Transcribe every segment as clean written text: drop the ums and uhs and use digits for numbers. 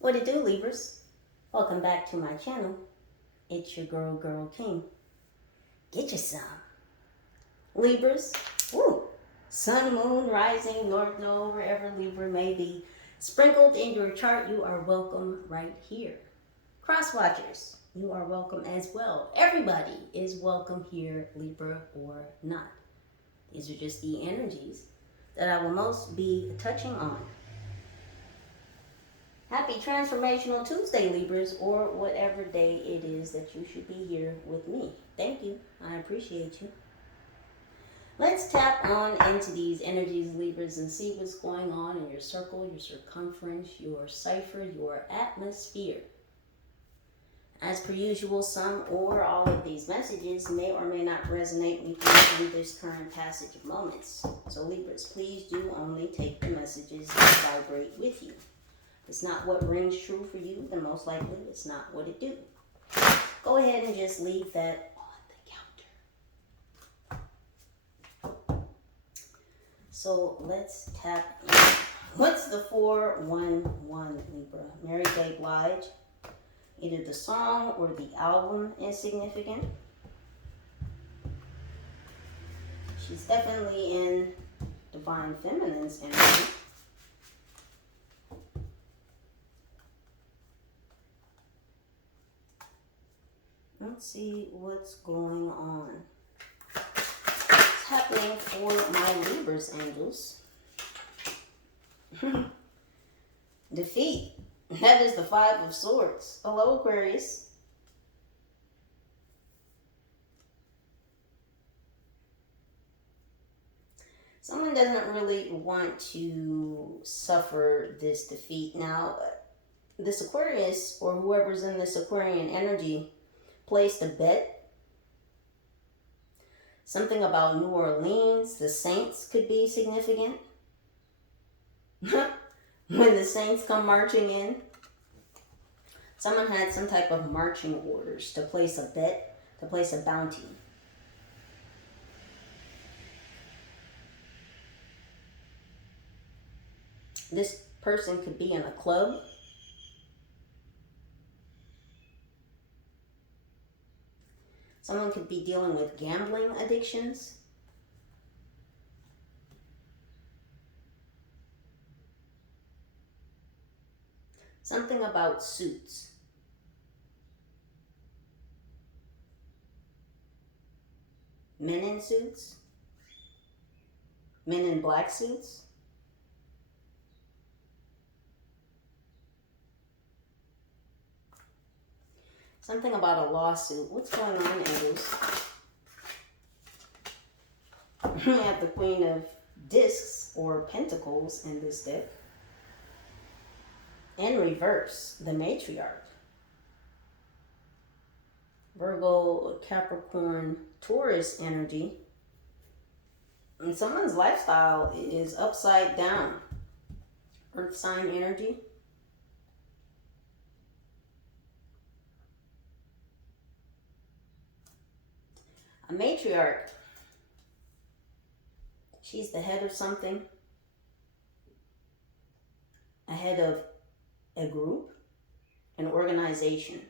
What it do, Libras? Welcome back to my channel. It's your girl King. Get you some. Libras, woo, sun, moon, rising, north node, wherever Libra may be sprinkled in your chart, you are welcome right here. Cross watchers, you are welcome as well. Everybody is welcome here, Libra or not. These are just the energies that I will most be touching on. Happy Transformational Tuesday, Libras, or whatever day it is that you should be here with me. Thank you. I appreciate you. Let's tap on into these energies, Libras, and see what's going on in your circle, your circumference, your cipher, your atmosphere. As per usual, some or all of these messages may or may not resonate with you in this current passage of moments. So, Libras, please do only take the messages that vibrate with you. It's not what rings true for you, then most likely it's not what it do. Go ahead and just leave that on the counter. So let's tap in. What's the 411, Libra? Mary J. Blige. Either the song or the album is significant. She's definitely in Divine Feminine's energy. Let's see what's going on. What's happening for my Libras, angels? Defeat. That is the 5 of Swords. Hello, Aquarius. Someone doesn't really want to suffer this defeat. Now, this Aquarius, or whoever's in this Aquarian energy, placed a bet. Something about New Orleans, the Saints could be significant. When the Saints come marching in, someone had some type of marching orders to place a bet, to place a bounty. This person could be in a club. Someone could be dealing with gambling addictions. Something about suits. Men in suits. Men in black suits. Something about a lawsuit. What's going on, angels? We have the Queen of Discs or Pentacles in this deck. In reverse, the Matriarch. Virgo, Capricorn, Taurus energy. And someone's lifestyle is upside down. Earth sign energy. A matriarch, she's the head of something, a head of a group, an organization.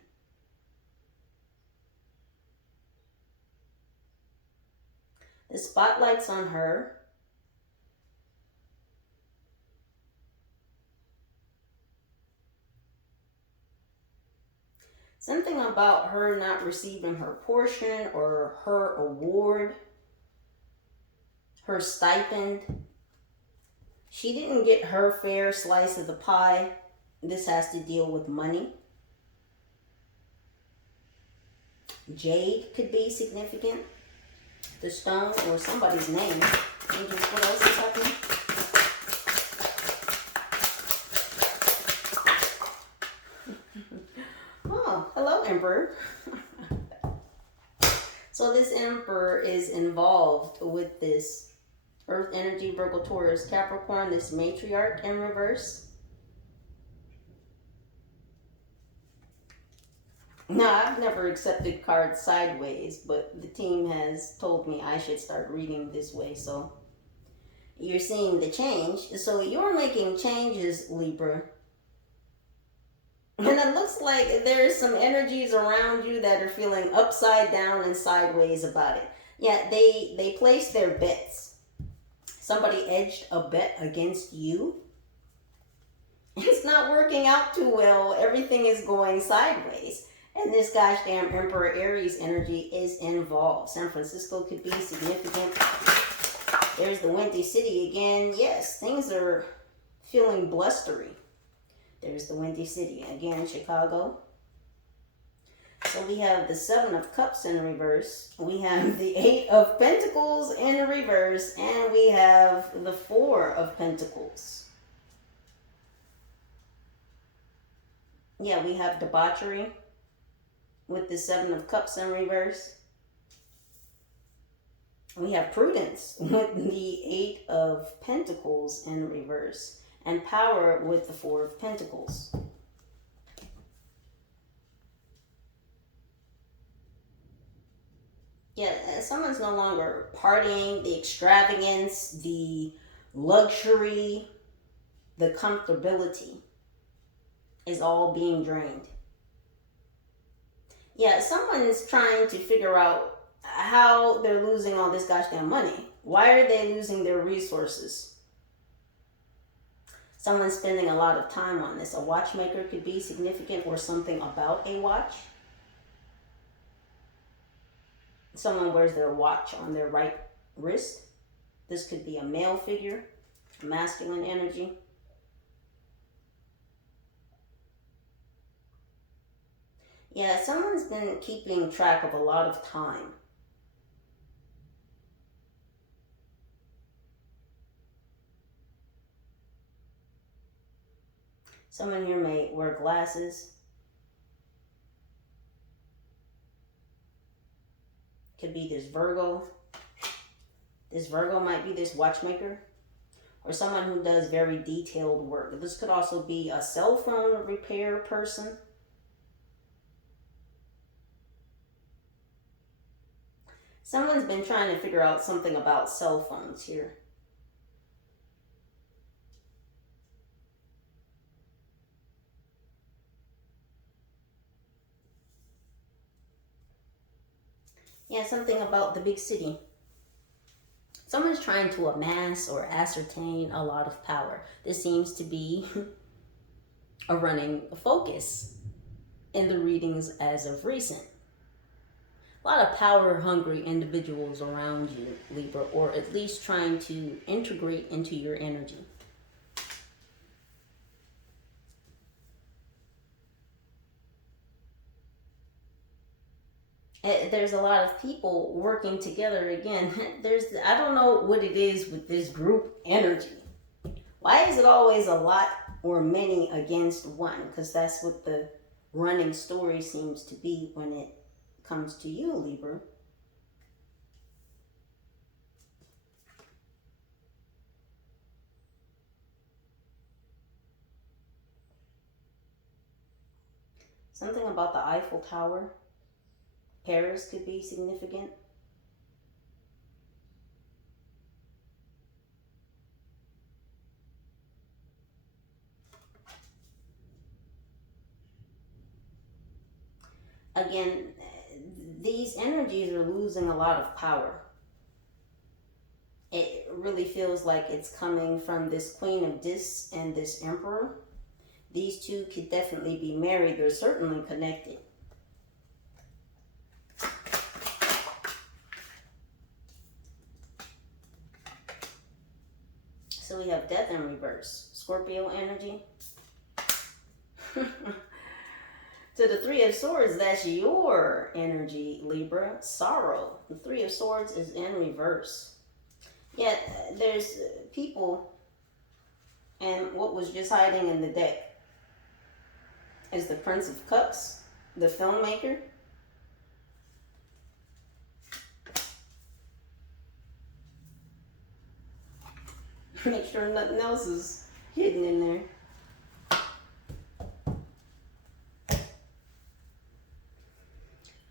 The spotlight's on her. Something about her not receiving her portion or her award, her stipend. She didn't get her fair slice of the pie. This has to deal with money. Jade could be significant. The stone or somebody's name. Angels, what else is happening? Hello, Emperor. So this Emperor is involved with this Earth energy, Virgo, Taurus, Capricorn, this Matriarch in reverse. Now, I've never accepted cards sideways, but the team has told me I should start reading this way, so you're seeing the change. So you're making changes, Libra, like there's some energies around you that are feeling upside down and sideways about it. Yeah, they placed their bets. Somebody edged a bet against you. It's not working out too well. Everything is going sideways. And this gosh damn Emperor Aries energy is involved. San Francisco could be significant. There's the Windy City again. Yes, things are feeling blustery. There's the Windy City again, Chicago. So we have the Seven of Cups in reverse. We have the Eight of Pentacles in reverse. And we have the Four of Pentacles. Yeah, we have debauchery with the Seven of Cups in reverse. We have prudence with the Eight of Pentacles in reverse. And power with the Four of Pentacles. Yeah, someone's no longer partying, the extravagance, the luxury, the comfortability is all being drained. Yeah, someone's trying to figure out how they're losing all this gosh damn money. Why are they losing their resources? Someone's spending a lot of time on this. A watchmaker could be significant, or something about a watch. Someone wears their watch on their right wrist. This could be a male figure, masculine energy. Yeah, someone's been keeping track of a lot of time. Someone here may wear glasses. Could be this Virgo. This Virgo might be this watchmaker. Or someone who does very detailed work. This could also be a cell phone repair person. Someone's been trying to figure out something about cell phones here. Yeah, something about the big city. Someone's trying to amass or ascertain a lot of power. This seems to be a running focus in the readings as of recent. A lot of power-hungry individuals around you, Libra, or at least trying to integrate into your energy. There's a lot of people working together again. I don't know what it is with this group energy. Why is it always a lot or many against one? Because that's what the running story seems to be when it comes to you, Libra. Something about the Eiffel Tower. Paris could be significant. Again, these energies are losing a lot of power. It really feels like it's coming from this Queen of Discs and this Emperor. These two could definitely be married. They're certainly connected. So we have Death in reverse. Scorpio energy. To the Three of Swords, that's your energy, Libra. Sorrow. The Three of Swords is in reverse. Yet there's people, and what was just hiding in the deck is the Prince of Cups, the filmmaker. Make sure nothing else is hidden in there.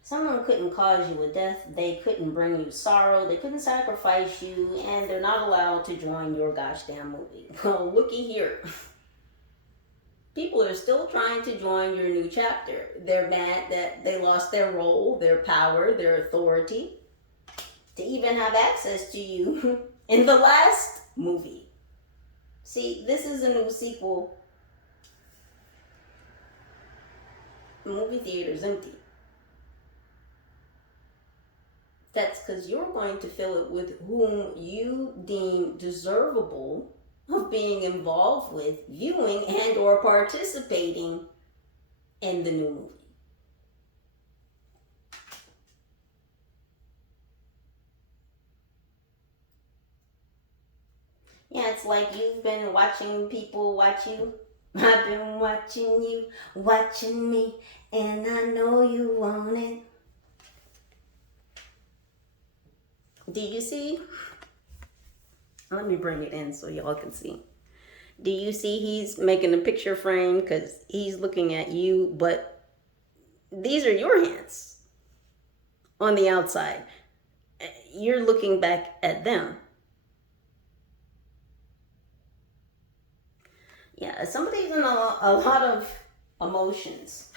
Someone couldn't cause you a death. They couldn't bring you sorrow. They couldn't sacrifice you. And they're not allowed to join your gosh damn movie. Well, looky here. people are still trying to join your new chapter. They're mad that they lost their role, their power, their authority to even have access to you in the last movie. See, this is a new sequel. The movie theater's empty. That's because you're going to fill it with whom you deem deservable of being involved with, viewing, and or participating in the new movie. Yeah, it's like you've been watching people watch you. I've been watching you, watching me, and I know you want it. Do you see? Let me bring it in so y'all can see. Do you see he's making a picture frame because he's looking at you, but these are your hands on the outside. You're looking back at them. Yeah, somebody's in a lot of emotions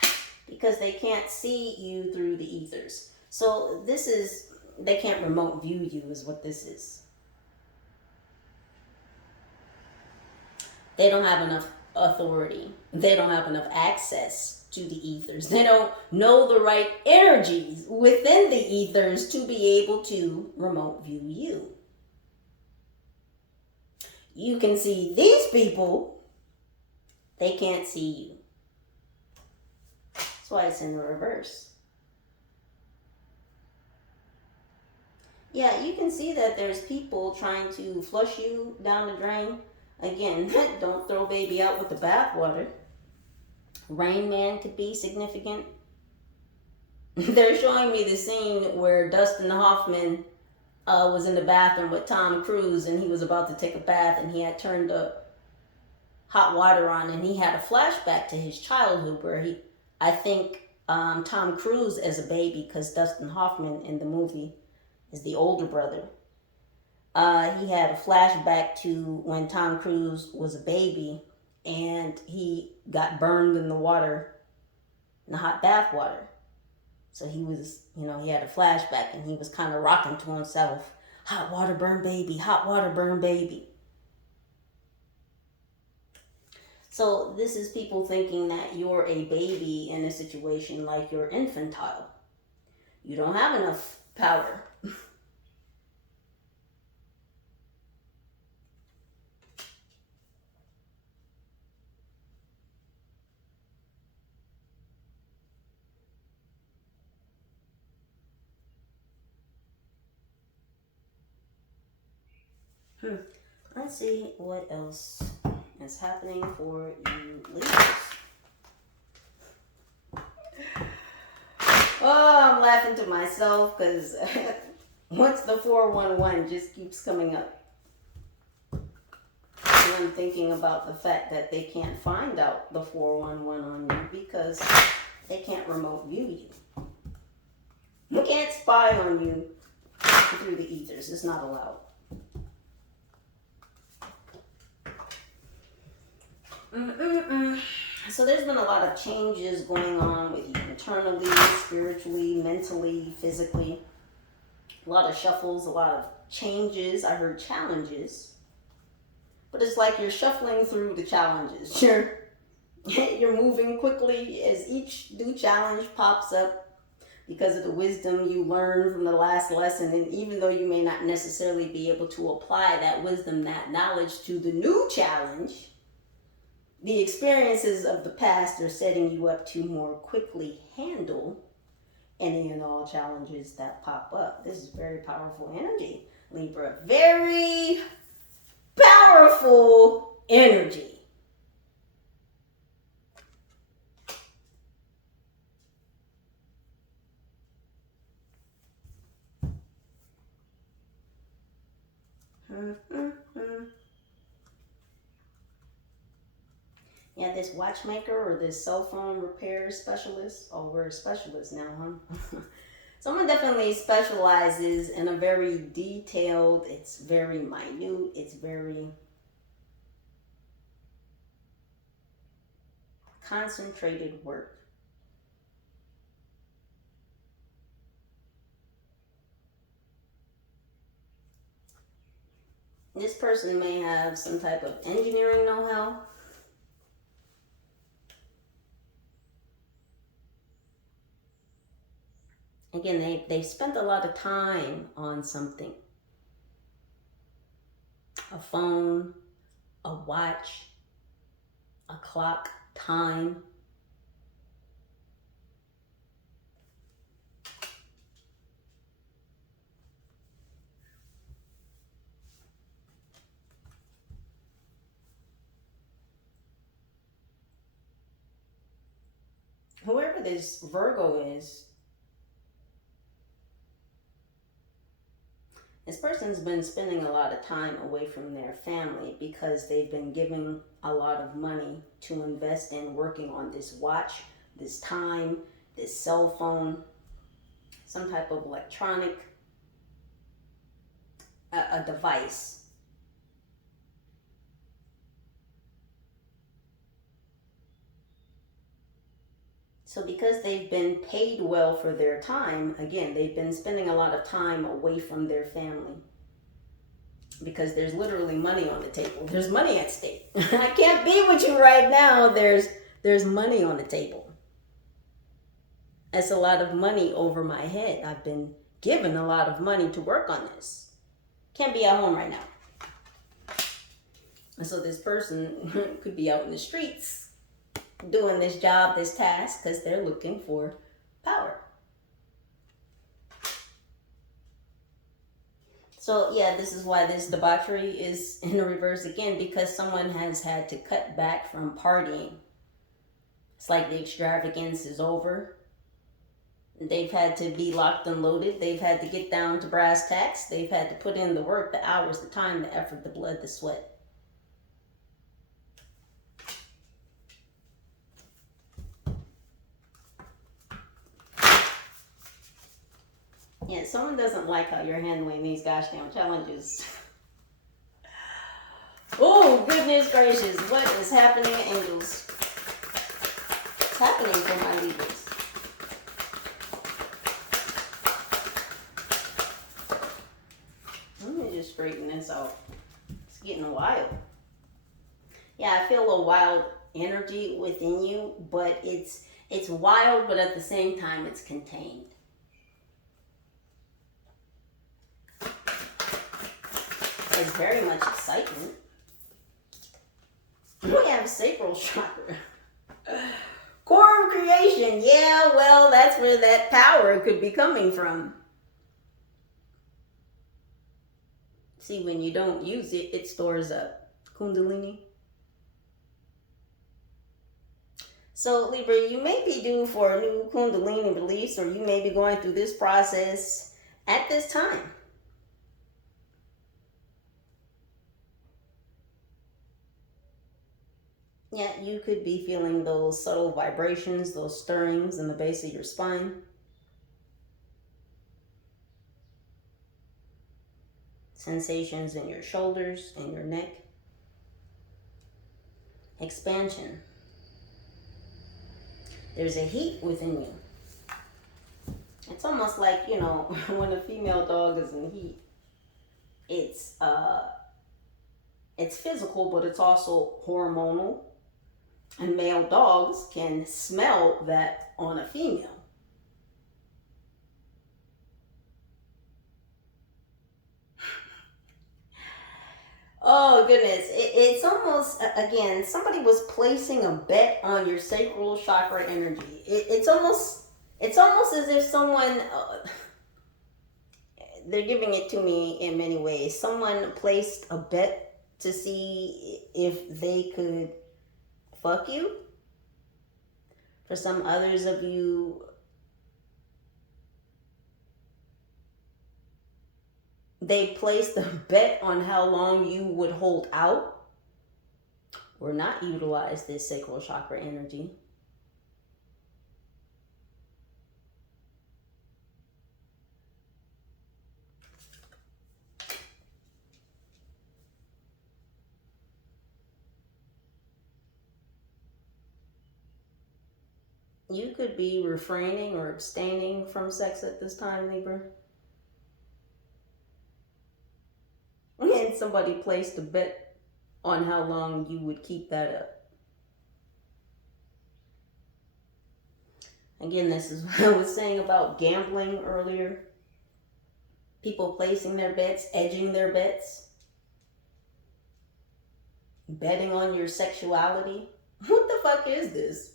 because they can't see you through the ethers. So this is, they can't remote view you is what this is. They don't have enough authority. They don't have enough access to the ethers. They don't know the right energies within the ethers to be able to remote view you. You can see these people, they can't see you. That's why it's in the reverse. Yeah, you can see that there's people trying to flush you down the drain. Again, don't throw baby out with the bathwater. Rain Man could be significant. They're showing me the scene where Dustin Hoffman was in the bathroom with Tom Cruise and he was about to take a bath and he had turned the hot water on and he had a flashback to his childhood where I think Tom Cruise as a baby, because Dustin Hoffman in the movie is the older brother. He had a flashback to when Tom Cruise was a baby and he got burned in the water, in the hot bath water. So he was, he had a flashback and he was kind of rocking to himself. Hot water burn baby, hot water burn baby. So this is people thinking that you're a baby in a situation like you're infantile. You don't have enough power. Let's see what else is happening for you Libras. Oh, I'm laughing to myself because once the 411 just keeps coming up. And I'm thinking about the fact that they can't find out the 411 on you because they can't remote view you. They can't spy on you through the ethers. It's not allowed. So there's been a lot of changes going on with you internally, spiritually, mentally, physically. A lot of shuffles, a lot of changes. I heard challenges. But it's like you're shuffling through the challenges. You're moving quickly as each new challenge pops up because of the wisdom you learned from the last lesson. And even though you may not necessarily be able to apply that wisdom, that knowledge to the new challenge, the experiences of the past are setting you up to more quickly handle any and all challenges that pop up. This is very powerful energy, Libra. Very powerful energy. Yeah, this watchmaker or this cell phone repair specialist. Oh, we're a specialist now, huh? Someone definitely specializes in a very detailed, it's very minute, it's very concentrated work. This person may have some type of engineering know-how. Again, they spent a lot of time on something. A phone, a watch, a clock, time. Whoever this Virgo is, this person's been spending a lot of time away from their family because they've been giving a lot of money to invest in working on this watch, this time, this cell phone, some type of electronic a device. So because they've been paid well for their time, again, they've been spending a lot of time away from their family. Because there's literally money on the table. There's money at stake. I can't be with you right now. There's money on the table. That's a lot of money over my head. I've been given a lot of money to work on this. Can't be at home right now. And so this person could be out in the streets doing this job, this task, because they're looking for power. So yeah, this is why this debauchery is in the reverse again, because someone has had to cut back from partying. It's like the extravagance is over. They've had to be locked and loaded. They've had to get down to brass tacks. They've had to put in the work, the hours, the time, the effort, the blood, the sweat. Yeah, someone doesn't like how you're handling these gosh damn challenges. Oh, goodness gracious. What is happening, angels? What's happening for my Libras? Let me just straighten this out. It's getting wild. Yeah, I feel a wild energy within you, but it's wild, but at the same time, it's contained. It's very much excitement. We have sacral chakra. Core of creation. Yeah, well, that's where that power could be coming from. See, when you don't use it, it stores up. Kundalini. So, Libra, you may be due for a new Kundalini release, or you may be going through this process at this time. Yeah, you could be feeling those subtle vibrations, those stirrings in the base of your spine. Sensations in your shoulders and your neck. Expansion. There's a heat within you. It's almost like, you know, when a female dog is in heat, it's physical, but it's also hormonal. And male dogs can smell that on a female. Oh goodness, it's almost, again, somebody was placing a bet on your sacral chakra energy. It's almost as if someone, they're giving it to me in many ways. Someone placed a bet to see if they could fuck you. For some others of you, they placed a bet on how long you would hold out or not utilize this sacral chakra energy. You could be refraining or abstaining from sex at this time, Libra. And somebody placed a bet on how long you would keep that up. Again, this is what I was saying about gambling earlier. People placing their bets, edging their bets, betting on your sexuality. What the fuck is this?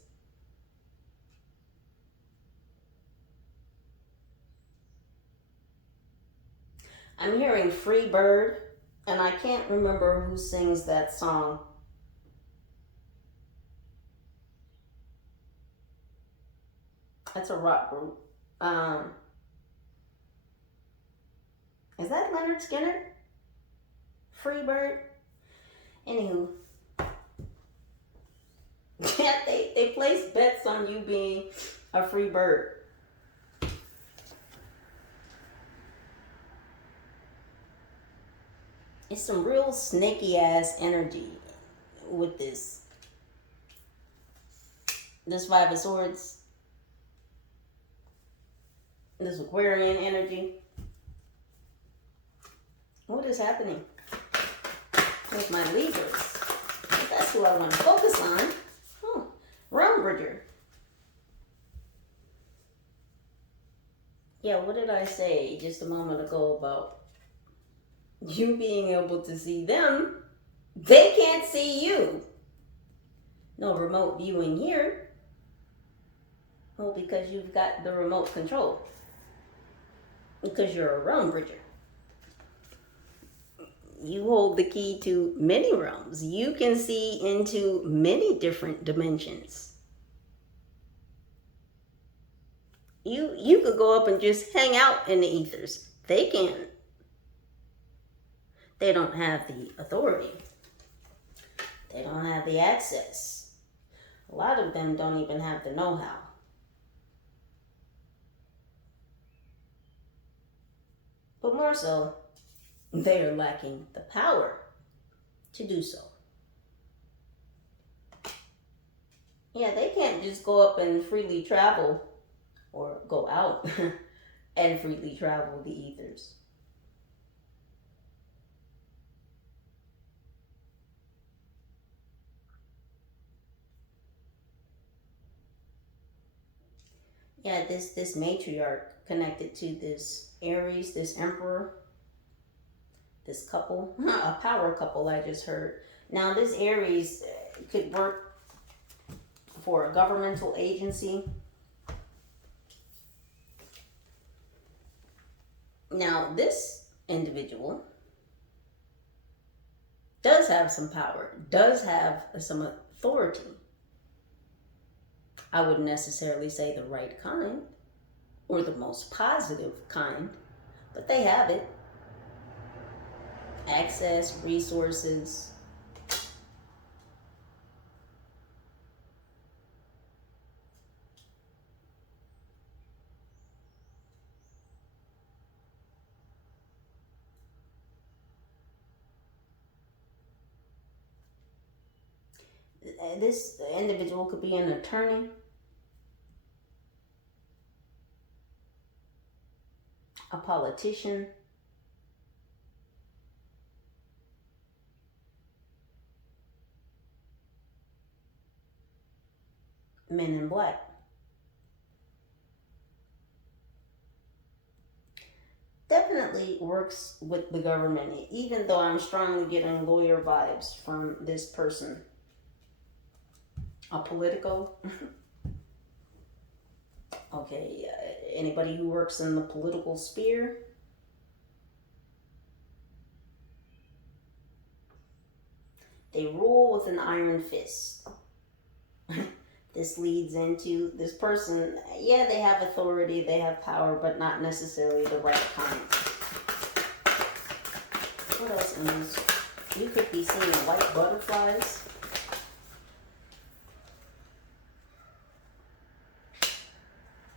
I'm hearing Free Bird, and I can't remember who sings that song. That's a rock group. Is that Leonard Skinner? Free Bird? Anywho. they place bets on you being a free bird. It's some real snaky ass energy with this. This Five of Swords. This Aquarian energy. What is happening with my Libras? That's who I want to focus on. Oh, Realm Bridger. Yeah, what did I say just a moment ago about you being able to see them? They can't see you. No remote viewing here. Well, because you've got the remote control. Because you're a Realm Bridger. You hold the key to many realms. You can see into many different dimensions. You could go up and just hang out in the ethers. They can't. They don't have the authority. They don't have the access. A lot of them don't even have the know-how. But more so, they are lacking the power to do so. Yeah, they can't just go up and freely travel or go out and freely travel the ethers. Yeah, this matriarch connected to this Aries, this emperor, this couple, a power couple I just heard. Now this Aries could work for a governmental agency. Now this individual does have some power, does have some authority. I wouldn't necessarily say the right kind or the most positive kind, but they have it. Access, resources. This individual could be an attorney, a politician, Men in Black. Definitely works with the government, even though I'm strongly getting lawyer vibes from this person. A Politico. Okay, anybody who works in the political sphere. They rule with an iron fist. This leads into this person, yeah, they have authority, they have power, but not necessarily the right kind. What else is? You could be seeing white butterflies.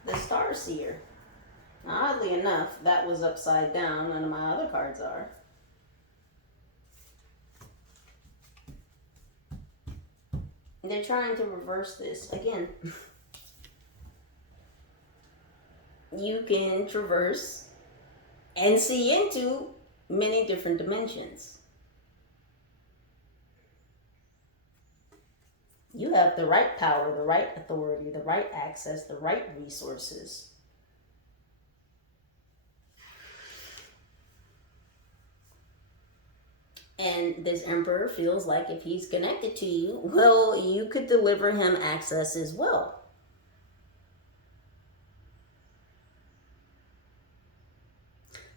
The Star Seer. Now, oddly enough, that was upside down. None of my other cards are. They're trying to reverse this again. you can traverse and see into many different dimensions. You have the right power, the right authority, the right access, the right resources. And this emperor feels like if he's connected to you, well, you could deliver him access as well.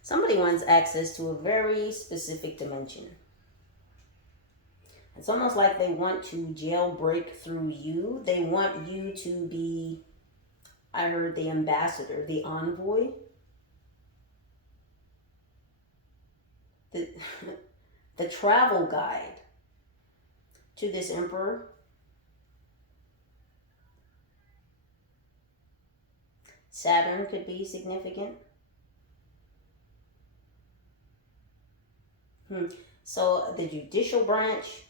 Somebody wants access to a very specific dimension. It's almost like they want to jailbreak through you. They want you to be, I heard, the ambassador, the envoy. The travel guide to this emperor. Saturn could be significant. So the judicial branch,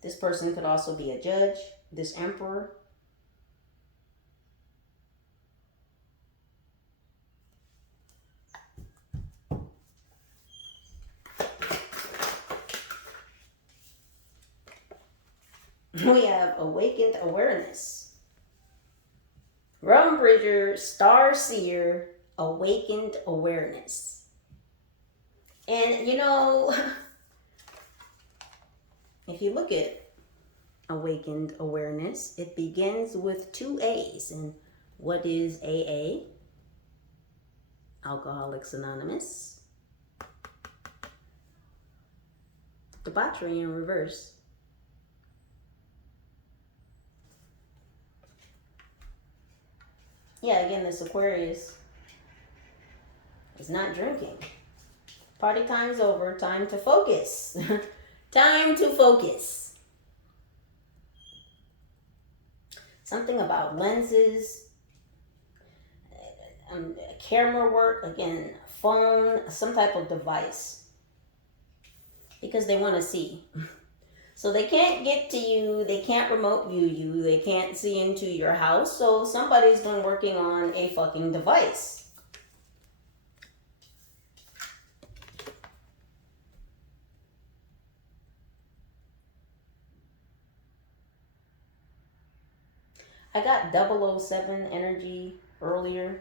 this person could also be a judge, this emperor. We have awakened awareness. Realm Bridger, Star Seer, awakened awareness. And you know, if you look at awakened awareness, it begins with 2 A's. And what is AA? Alcoholics Anonymous. Debauchery in reverse. Yeah, again, this Aquarius is not drinking. Party time's over. Time to focus. Time to focus. Something about lenses, camera work, again, phone, some type of device. Because they want to see. So they can't get to you, they can't remote view you, they can't see into your house, so somebody's been working on a fucking device. I got 007 energy earlier,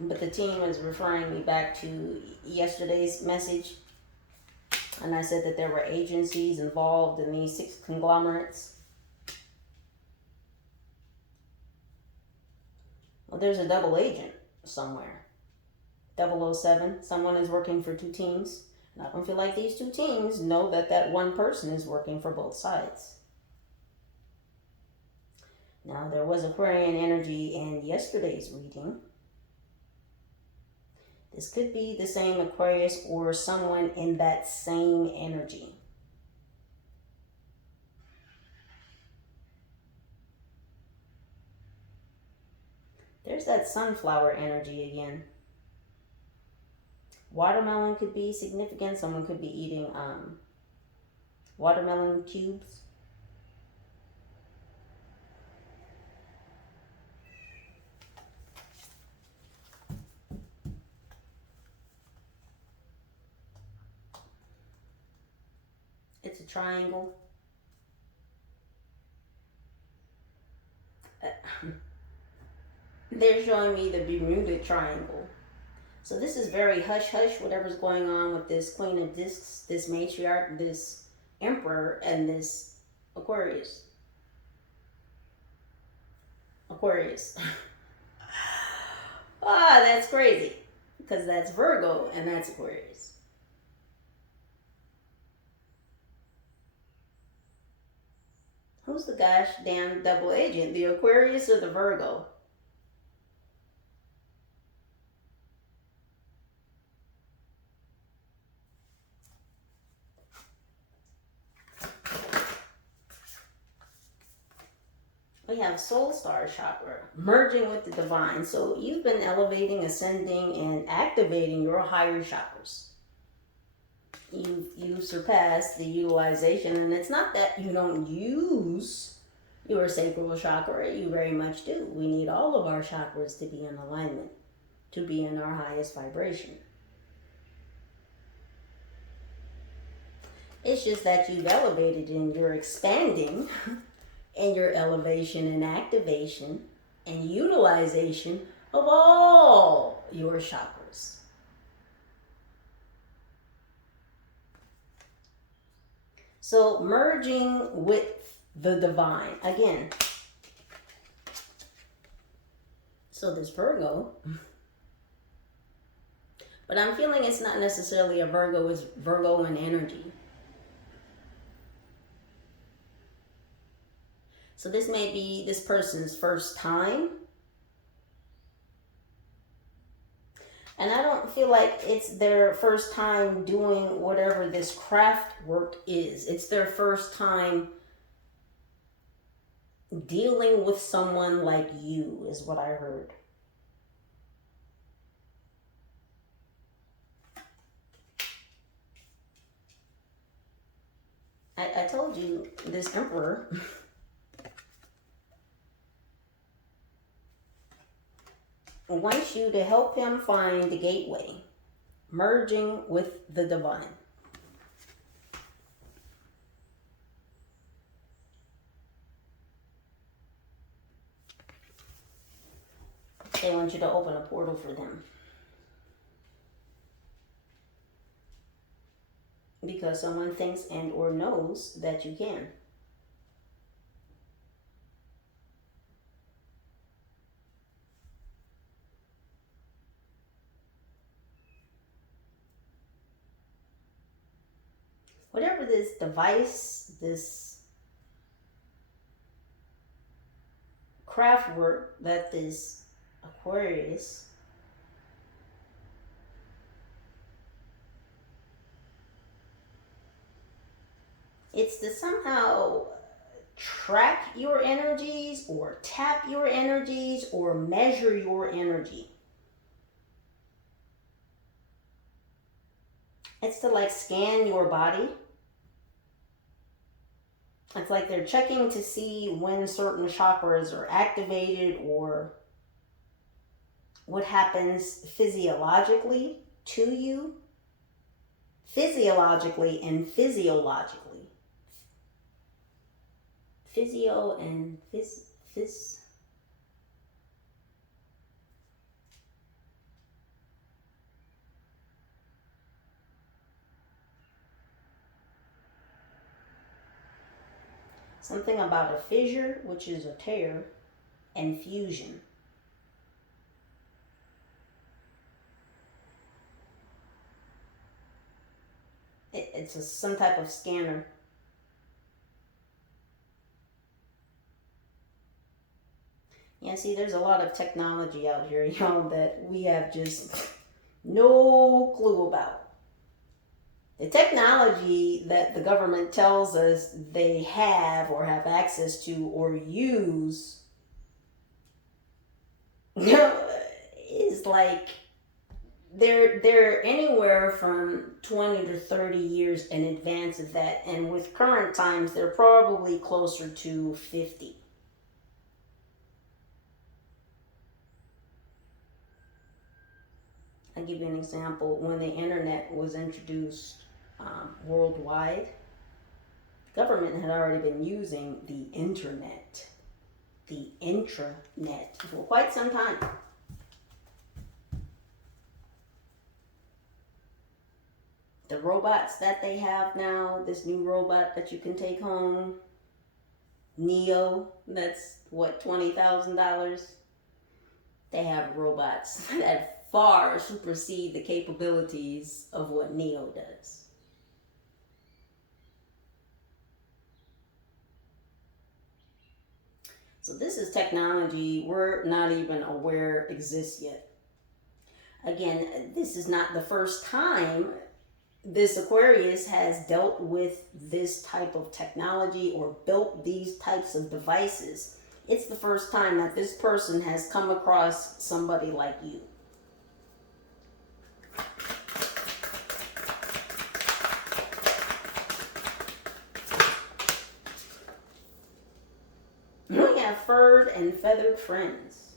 but the team was referring me back to yesterday's message. And I said that there were agencies involved in these 6 conglomerates. Well, there's a double agent somewhere. 007, someone is working for 2 teams. And I don't feel like these 2 teams know that that one person is working for both sides. Now, there was Aquarian energy in yesterday's reading. This could be the same Aquarius or someone in that same energy. There's that sunflower energy again. Watermelon could be significant. Someone could be eating watermelon cubes. It's a triangle. They're showing me the Bermuda Triangle. So this is very hush-hush, whatever's going on with this Queen of Discs, this matriarch, this Emperor, and this Aquarius. Aquarius. Ah, that's crazy. Because that's Virgo, and that's Aquarius. Who's the gosh damn double agent? The Aquarius or the Virgo? We have Soul Star chakra, merging with the divine. So you've been elevating, ascending, and activating your higher chakras. You've surpassed the utilization, and it's not that you don't use your sacral chakra, you very much do. We need all of our chakras to be in alignment, to be in our highest vibration. It's just that you've elevated and you're expanding in your elevation and activation and utilization of all your chakras. So merging with the divine. Again, so this Virgo, but I'm feeling it's not necessarily a Virgo, it's Virgo in energy. So this may be this person's first time. And I don't feel like it's their first time doing whatever this craft work is. It's their first time dealing with someone like you, is what I heard. I told you this Emperor wants you to help him find the gateway, merging with the divine. They want you to open a portal for them. Because someone thinks and or knows that you can. Whatever this device, this craft work that this Aquarius it's to somehow track your energies or tap your energies or measure your energy. It's to like scan your body. It's like they're checking to see when certain chakras are activated or what happens physiologically to you. Physiologically and physiologically. Physio and phys. Something about a fissure, which is a tear, and fusion. It's some type of scanner. Yeah, see, there's a lot of technology out here, y'all, that we have just no clue about. The technology that the government tells us they have or have access to or use is like they're anywhere from 20 to 30 years in advance of that, and with current times they're probably closer to 50. I'll give you an example. When the internet was introduced worldwide, the government had already been using the internet, the intranet, for quite some time. The robots that they have now, this new robot that you can take home, Neo, that's what, $20,000? They have robots that far supersede the capabilities of what Neo does. So this is technology we're not even aware exists yet. Again, this is not the first time this Aquarius has dealt with this type of technology or built these types of devices. It's the first time that this person has come across somebody like you. have furred and feathered friends.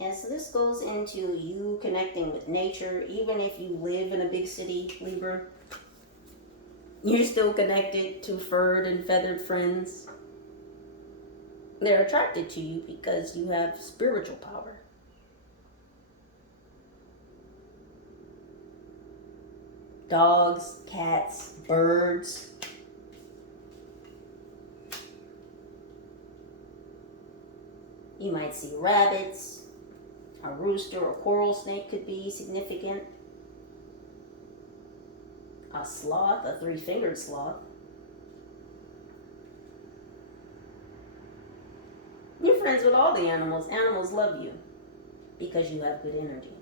Yeah, so this goes into you connecting with nature. Even if you live in a big city, Libra, you're still connected to furred and feathered friends. They're attracted to you because you have spiritual power. Dogs, cats, birds. You might see rabbits. A rooster or coral snake could be significant. A sloth, a three-fingered sloth. You're friends with all the animals. Animals love you because you have good energy.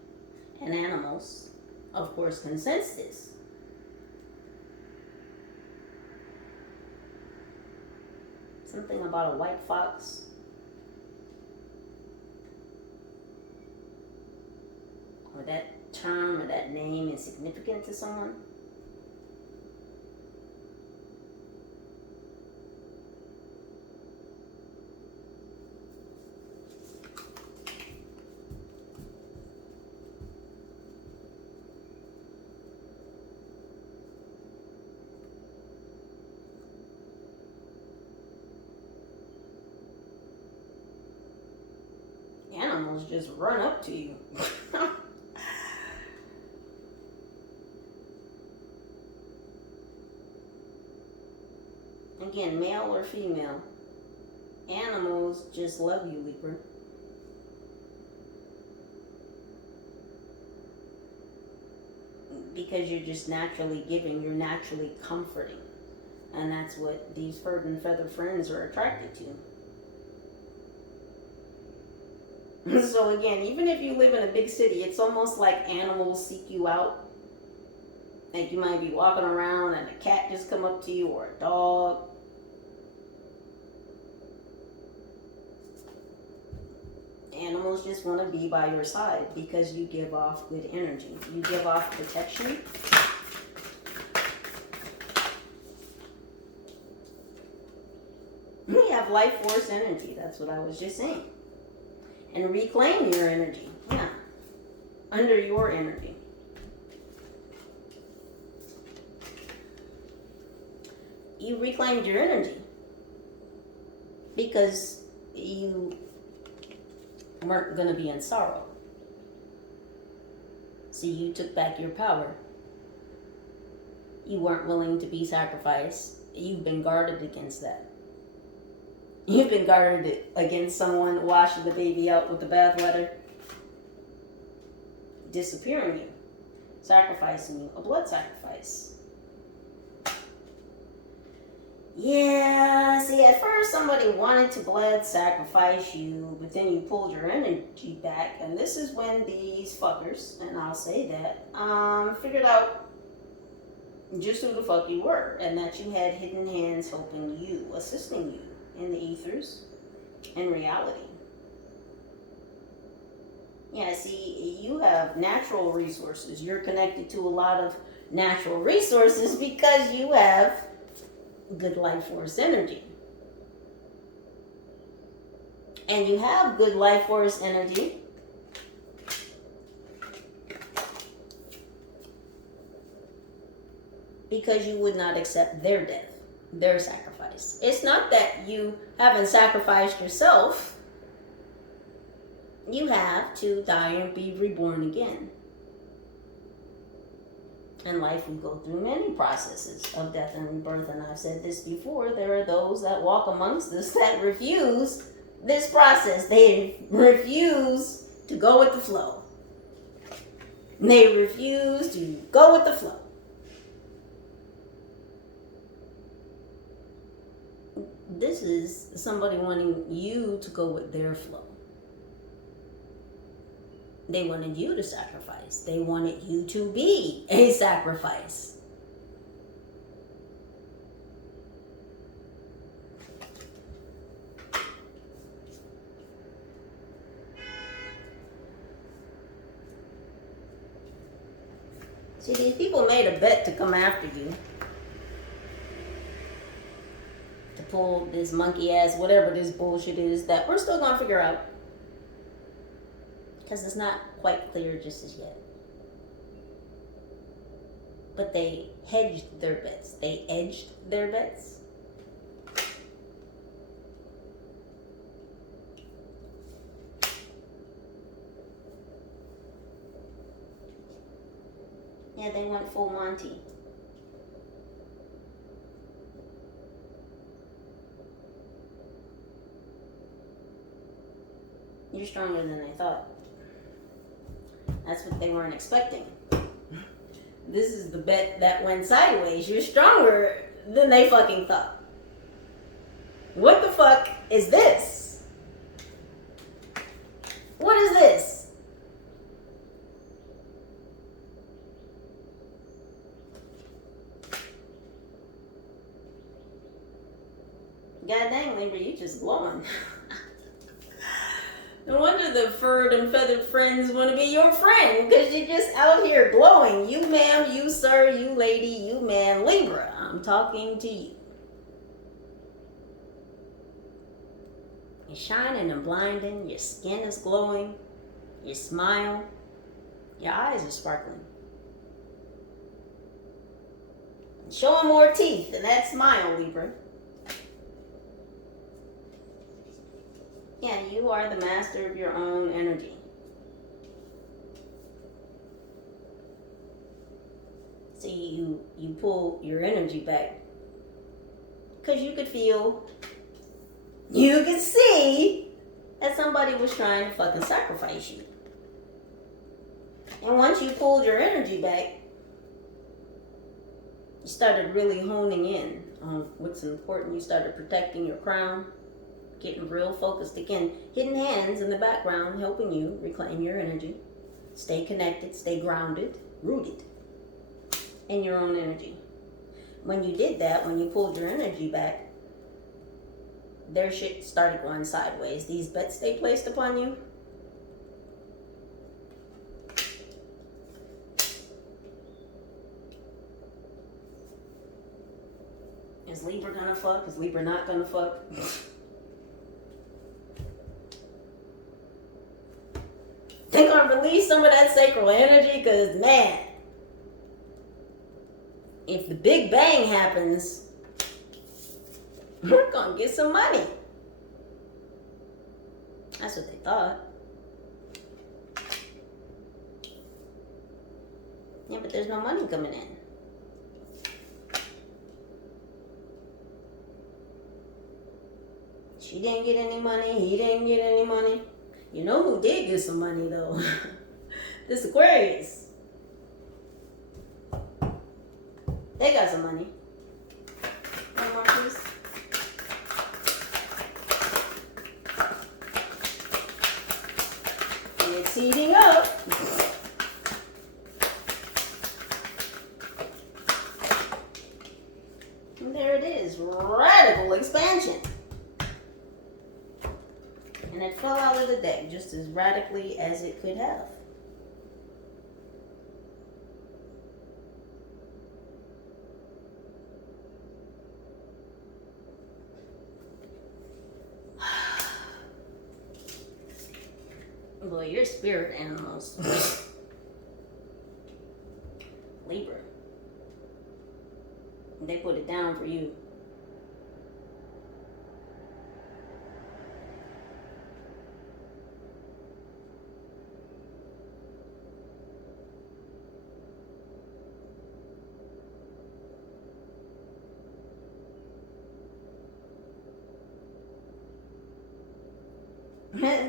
And animals, of course, can sense this. Something about a white fox. Or that term or that name is significant to someone. Animals just run up to you. Again, male or female, animals just love you, Libra. Because you're just naturally giving, you're naturally comforting. And that's what these furred and feathered friends are attracted to. So again, even if you live in a big city, it's almost like animals seek you out. Like you might be walking around and a cat just come up to you, or a dog. Animals just want to be by your side because you give off good energy. You give off protection. You have life force energy. That's what I was just saying. And reclaim your energy. Yeah. Under your energy. You reclaimed your energy because you weren't going to be in sorrow. So you took back your power. You weren't willing to be sacrificed. You've been guarded against that. You've been guarded against someone washing the baby out with the bathwater, disappearing you, sacrificing you, a blood sacrifice. Yeah, see, at first somebody wanted to blood sacrifice you, but then you pulled your energy back, and this is when these fuckers, and I'll say that, figured out just who the fuck you were, and that you had hidden hands helping you, assisting you in the ethers, in reality. Yeah, see, you have natural resources. You're connected to a lot of natural resources because you have good life force energy. And you have good life force energy because you would not accept their death, their sacrifice. It's not that you haven't sacrificed yourself. You have to die and be reborn again. In life, we go through many processes of death and rebirth, and I've said this before. There are those that walk amongst us that refuse this process. They refuse to go with the flow. They refuse to go with the flow. This is somebody wanting you to go with their flow. They wanted you to sacrifice. They wanted you to be a sacrifice. See, these people made a bet to come after you. To pull this monkey ass, whatever this bullshit is that we're still gonna figure out. Because it's not quite clear just as yet. But they hedged their bets. They edged their bets. Yeah, they went full Monty. You're stronger than they thought. That's what they weren't expecting. This is the bet that went sideways. You're stronger than they fucking thought. What the fuck is this? What is this? God dang, Libra, you just glowing. No wonder the furred and feathered friends want to be your friend, because you're just out here glowing. You ma'am, you sir, you lady, you man, Libra. I'm talking to you. You're shining and blinding. Your skin is glowing. You smile. Your eyes are sparkling. Showing more teeth than that smile, Libra. Yeah, you are the master of your own energy. See, you pull your energy back. Because you could feel, you could see that somebody was trying to fucking sacrifice you. And once you pulled your energy back, you started really honing in on what's important. You started protecting your crown. Getting real focused again. Hidden hands in the background helping you reclaim your energy. Stay connected, stay grounded, rooted in your own energy. When you did that, when you pulled your energy back, their shit started going sideways. These bets they placed upon you, is Libra gonna fuck? Is Libra not gonna fuck? They're gonna release some of that sacral energy, because man, if the Big Bang happens, we're gonna get some money. That's what they thought. Yeah, but there's no money coming in. She didn't get any money, he didn't get any money. You know who did get some money, though? This Aquarius. They got some money. One more, please. It's heating up. And there it is. Radical expansion. And it fell out of the deck just as radically as it could have. Boy, you're spirit animals. Libra. They put it down for you.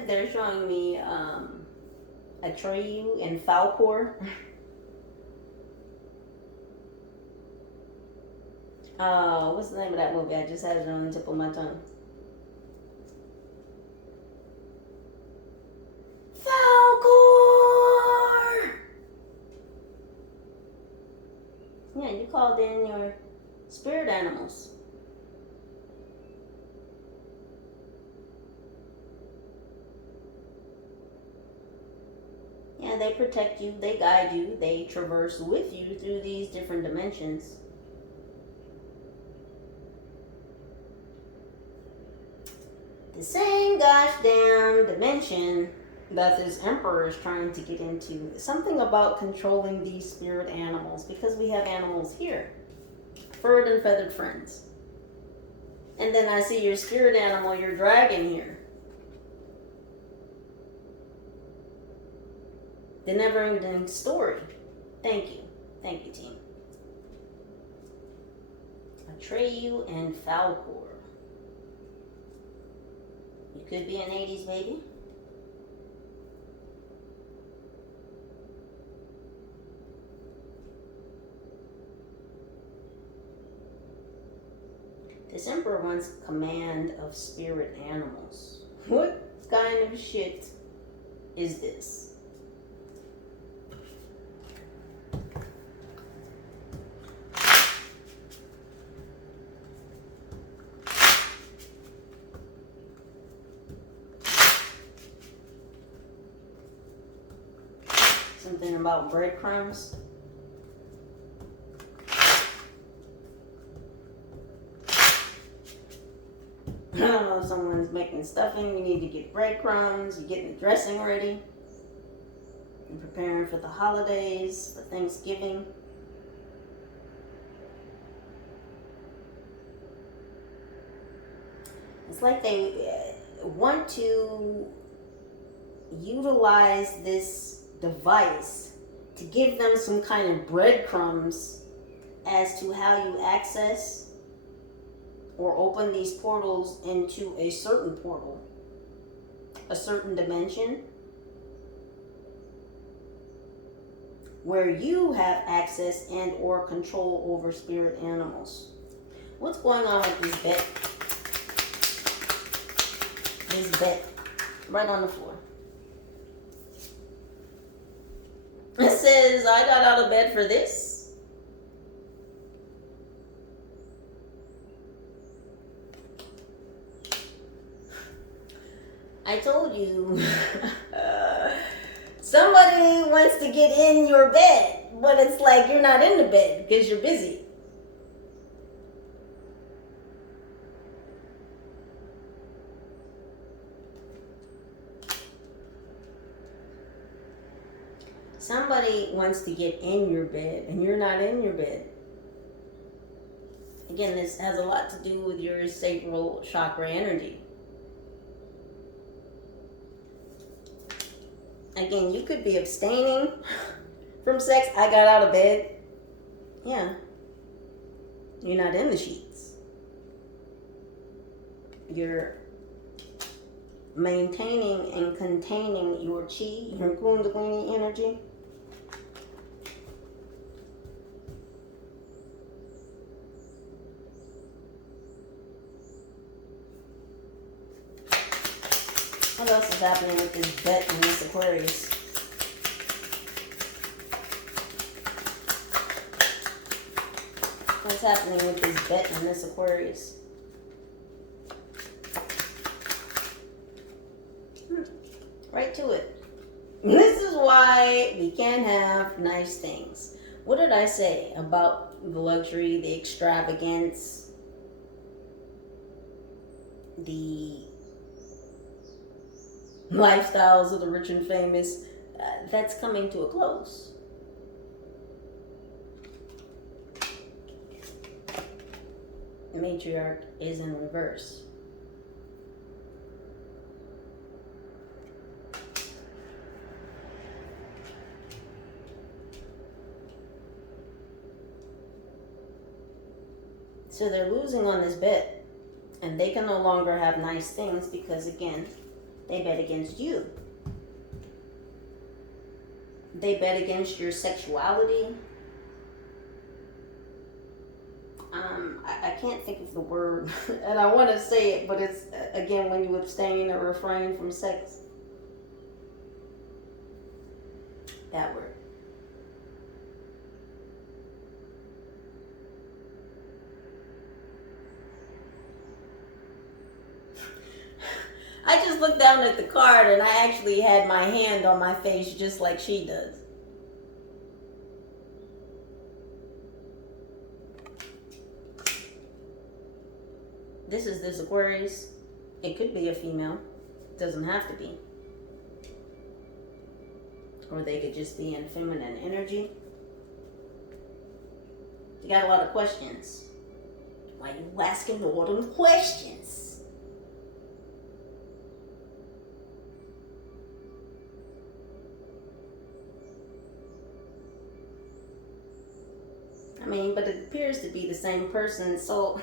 They're showing me Atreyu and Falcor. What's the name of that movie? I just had it on the tip of my tongue. Falcor! Yeah, you called in your spirit animals. Yeah, And they protect you, they guide you, they traverse with you through these different dimensions. The same gosh damn dimension that this emperor is trying to get into. Something about controlling these spirit animals, because we have animals here. Furred and feathered friends. And then I see your spirit animal, your dragon here. The never-ending story. Thank you. Thank you, team. Atreyu and Falcor. You could be an 80s baby. This emperor wants command of spirit animals. What kind of shit is this? Something about breadcrumbs. I don't know if someone's making stuffing, you need to get breadcrumbs, you're getting the dressing ready, and preparing for the holidays, for Thanksgiving. It's like they want to utilize this device to give them some kind of breadcrumbs as to how you access or open these portals into a certain portal, a certain dimension, where you have access and or control over spirit animals. What's going on with this bed? This bed, right on the floor. It says, I got out of bed for this. I told you. Somebody wants to get in your bed, but it's like you're not in the bed because you're busy. Somebody wants to get in your bed and you're not in your bed. Again, this has a lot to do with your sacral chakra energy. Again, you could be abstaining from sex. I got out of bed. Yeah. You're not in the sheets. You're maintaining and containing your chi, your kundalini energy. What else is happening with this bet and this Aquarius? What's happening with this bet and this Aquarius? Right to it. This is why we can't have nice things. What did I say about the luxury, the extravagance, the lifestyles of the rich and famous? That's coming to a close. The matriarch is in reverse. So they're losing on this bet, and they can no longer have nice things because, again, they bet against you. They bet against your sexuality. I can't think of the word, and I want to say it, but it's, again, when you abstain or refrain from sex. That word. I just looked down at the card and I actually had my hand on my face just like she does. This is this Aquarius. It could be a female. It doesn't have to be. Or they could just be in feminine energy. You got a lot of questions. Why are you asking all them questions? I mean, but it appears to be the same person, so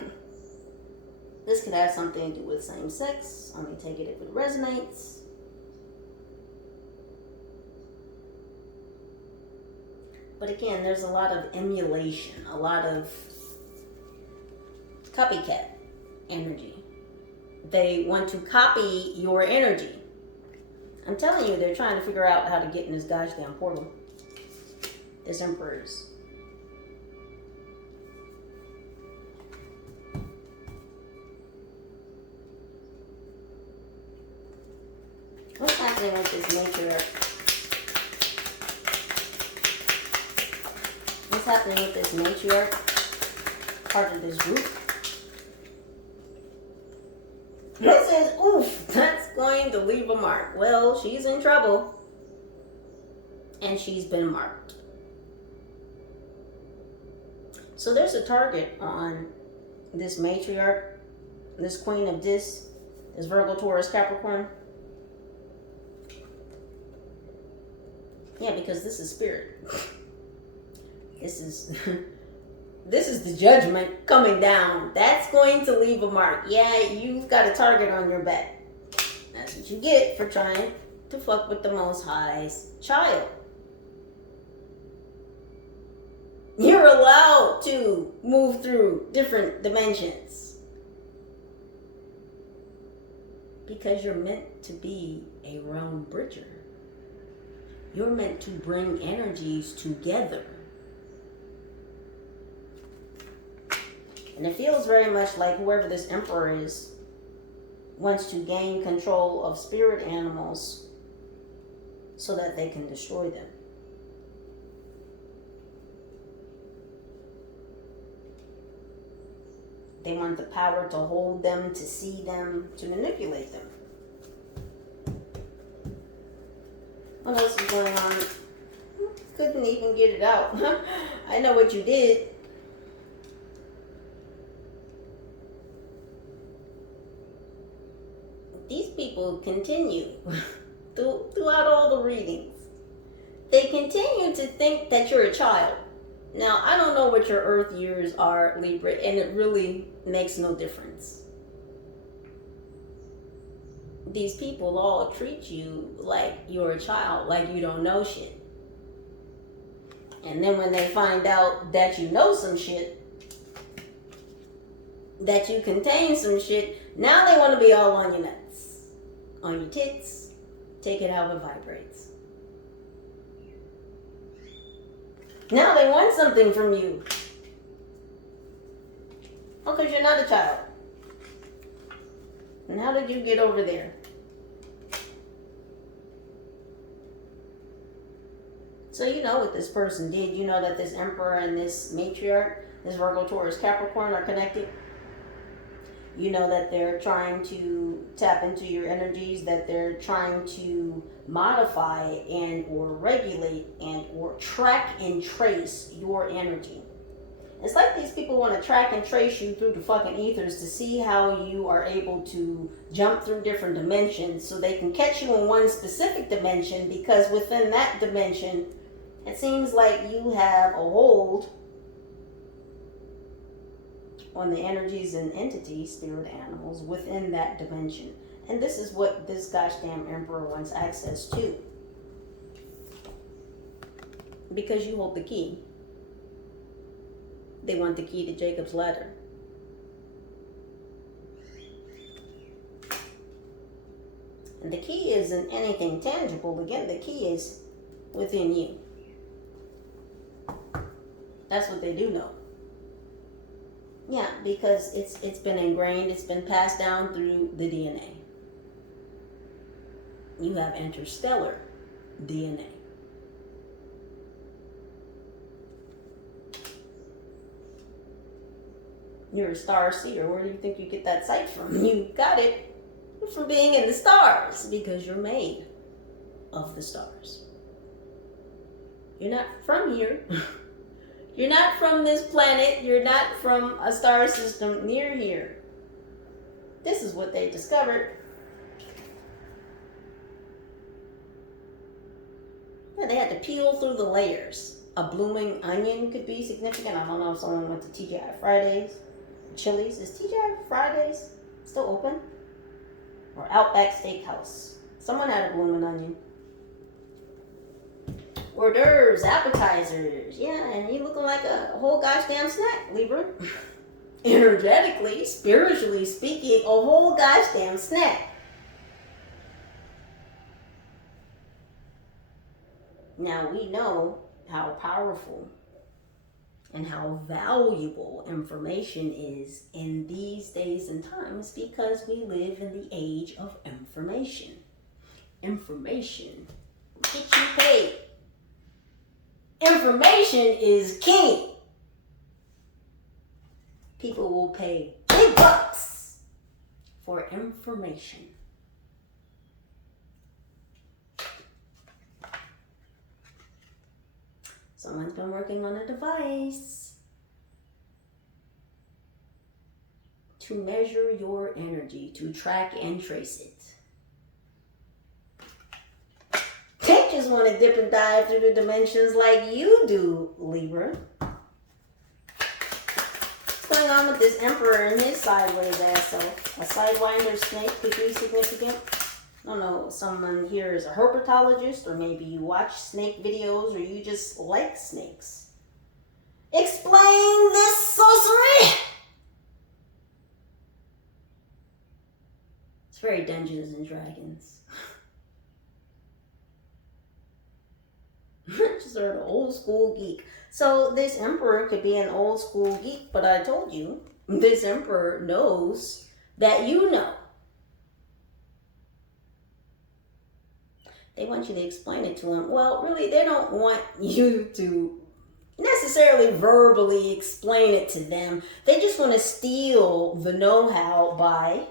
this could have something to do with same sex. Only take it if it resonates. But again, there's a lot of emulation, a lot of copycat energy. They want to copy your energy. I'm telling you, they're trying to figure out how to get in this gosh damn portal. This Emperor's. What's happening with this matriarch? What's happening with this matriarch? Part of this group. It says, oof, that's going to leave a mark. Well, she's in trouble. And she's been marked. So there's a target on this matriarch, this queen of this Virgo, Taurus, Capricorn. Yeah, because this is spirit. This is this is the judgment coming down. That's going to leave a mark. Yeah, you've got a target on your back. That's what you get for trying to fuck with the Most High's child. You're allowed to move through different dimensions because you're meant to be a realm bridger. You're meant to bring energies together. And it feels very much like whoever this Emperor is wants to gain control of spirit animals so that they can destroy them. They want the power to hold them, to see them, to manipulate them. What else is going on? Couldn't even get it out. I know what you did. These people continue throughout all the readings. They continue to think that you're a child. Now, I don't know what your earth years are, Libra, and it really makes no difference. These people all treat you like you're a child, like you don't know shit. And then when they find out that you know some shit, that you contain some shit, now they want to be all on your nuts, on your tits, take it how it vibrates. Now they want something from you. Oh, because you're not a child. And how did you get over there? So you know what this person did. You know that this Emperor and this Matriarch, this Virgo, Taurus, Capricorn are connected. You know that they're trying to tap into your energies, that they're trying to modify and or regulate and or track and trace your energy. It's like these people want to track and trace you through the fucking ethers to see how you are able to jump through different dimensions so they can catch you in one specific dimension, because within that dimension, it seems like you have a hold on the energies and entities, spirit animals, within that dimension. And this is what this gosh damn Emperor wants access to. Because you hold the key. They want the key to Jacob's ladder. And the key isn't anything tangible. Again, the key is within you. That's what they do know. Yeah, because it's been ingrained, it's been passed down through the DNA. you have interstellar DNA. You're a star seer. Where do you think you get that sight from? You got it from being in the stars, because you're made of the stars. You're not from here. You're not from this planet. You're not from a star system near here. This is what they discovered. Yeah, they had to peel through the layers. A blooming onion could be significant. I don't know if someone went to TGI Fridays, Chili's. Is TGI Fridays still open? Or Outback Steakhouse. Someone had a blooming onion. Hors d'oeuvres, appetizers. Yeah, and you looking like a whole gosh damn snack, Libra. Energetically, spiritually speaking, a whole gosh damn snack. Now we know how powerful and how valuable information is in these days and times, because we live in the age of information. Information will get you paid. Information is king. People will pay big bucks for information. Someone's been working on a device to measure your energy, to track and trace it. They just want to dip and dive through the dimensions like you do, Libra. What's going on with this Emperor and his sideways asshole? A sidewinder snake could be significant. I don't know, someone here is a herpetologist, or maybe you watch snake videos, or you just like snakes. Explain this sorcery! It's very Dungeons and Dragons. Just sort of old school geek. So this Emperor could be an old school geek, but I told you, this Emperor knows that you know. They want you to explain it to them. Well, really, they don't want you to necessarily verbally explain it to them. They just want to steal the know-how by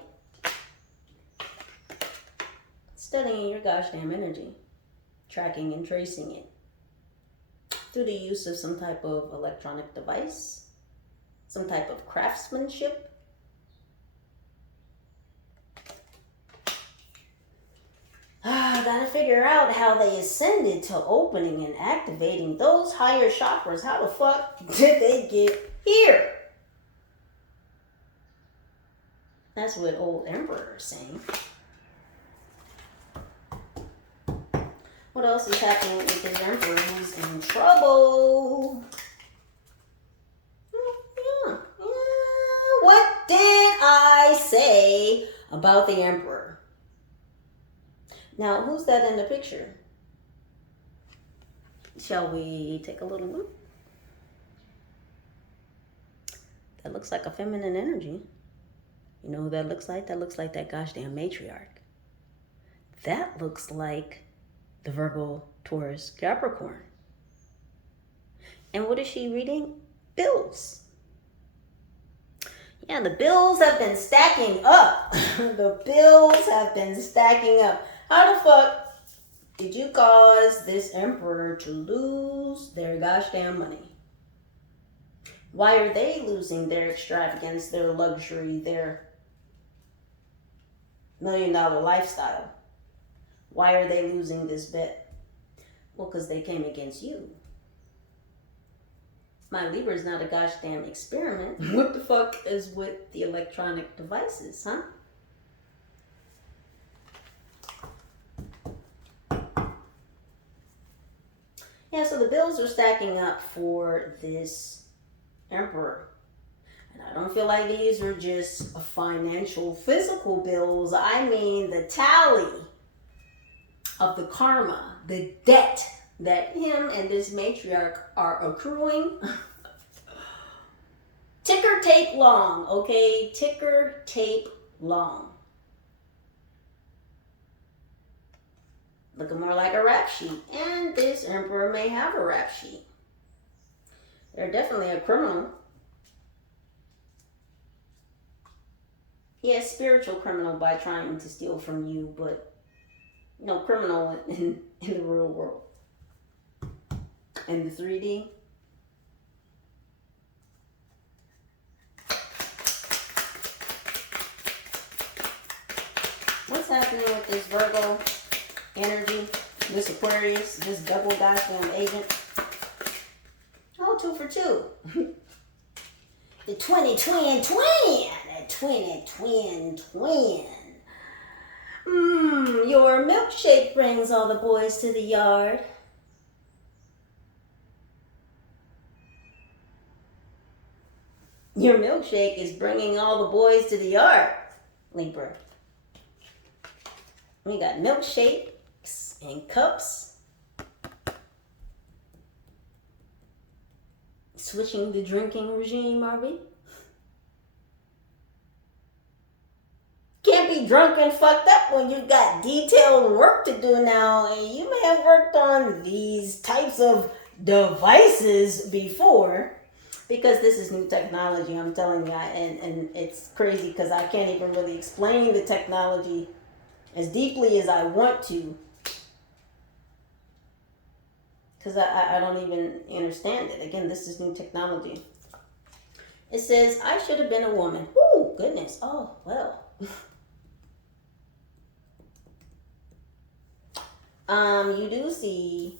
studying your gosh damn energy, tracking and tracing it through the use of some type of electronic device, some type of craftsmanship. Gotta figure out how they ascended to opening and activating those higher chakras. How the fuck did they get here? That's what old Emperor is saying. What else is happening with this Emperor who's in trouble? Yeah. What did I say about the Emperor? Now, who's that in the picture? Shall we take a little look? That looks like a feminine energy. You know who that looks like? That looks like that gosh damn matriarch. That looks like the Virgo, Taurus, Capricorn. And what is she reading? Bills. Yeah, the bills have been stacking up. The bills have been stacking up. How the fuck did you cause this Emperor to lose their gosh damn money? Why are they losing their extravagance, their luxury, their $1 million lifestyle? Why are they losing this bet? Well, because they came against you. My Libra is not a gosh damn experiment. What the fuck is with the electronic devices, huh? Yeah, so the bills are stacking up for this Emperor. And I don't feel like these are just financial, physical bills. I mean the tally of the karma, the debt that him and this matriarch are accruing. Ticker tape long, okay? Ticker tape long. Looking more like a rap sheet. And this Emperor may have a rap sheet. They're definitely a criminal. Yeah, spiritual criminal by trying to steal from you, but no criminal in the real world. In the 3D. What's happening with this Virgo energy, this Aquarius, this double goddamn agent? Oh, 2 for 2. The 20 twin. The 20 twin. Your milkshake brings all the boys to the yard. Your milkshake is bringing all the boys to the yard, Libra. We got milkshakes and cups. Switching the drinking regime, are we? Can't be drunk and fucked up when you got detailed work to do now. And you may have worked on these types of devices before. Because this is new technology, I'm telling you. And it's crazy because I can't even really explain the technology as deeply as I want to. Because I don't even understand it. Again, this is new technology. It says, I should have been a woman. Ooh, goodness. Oh, well. You do see...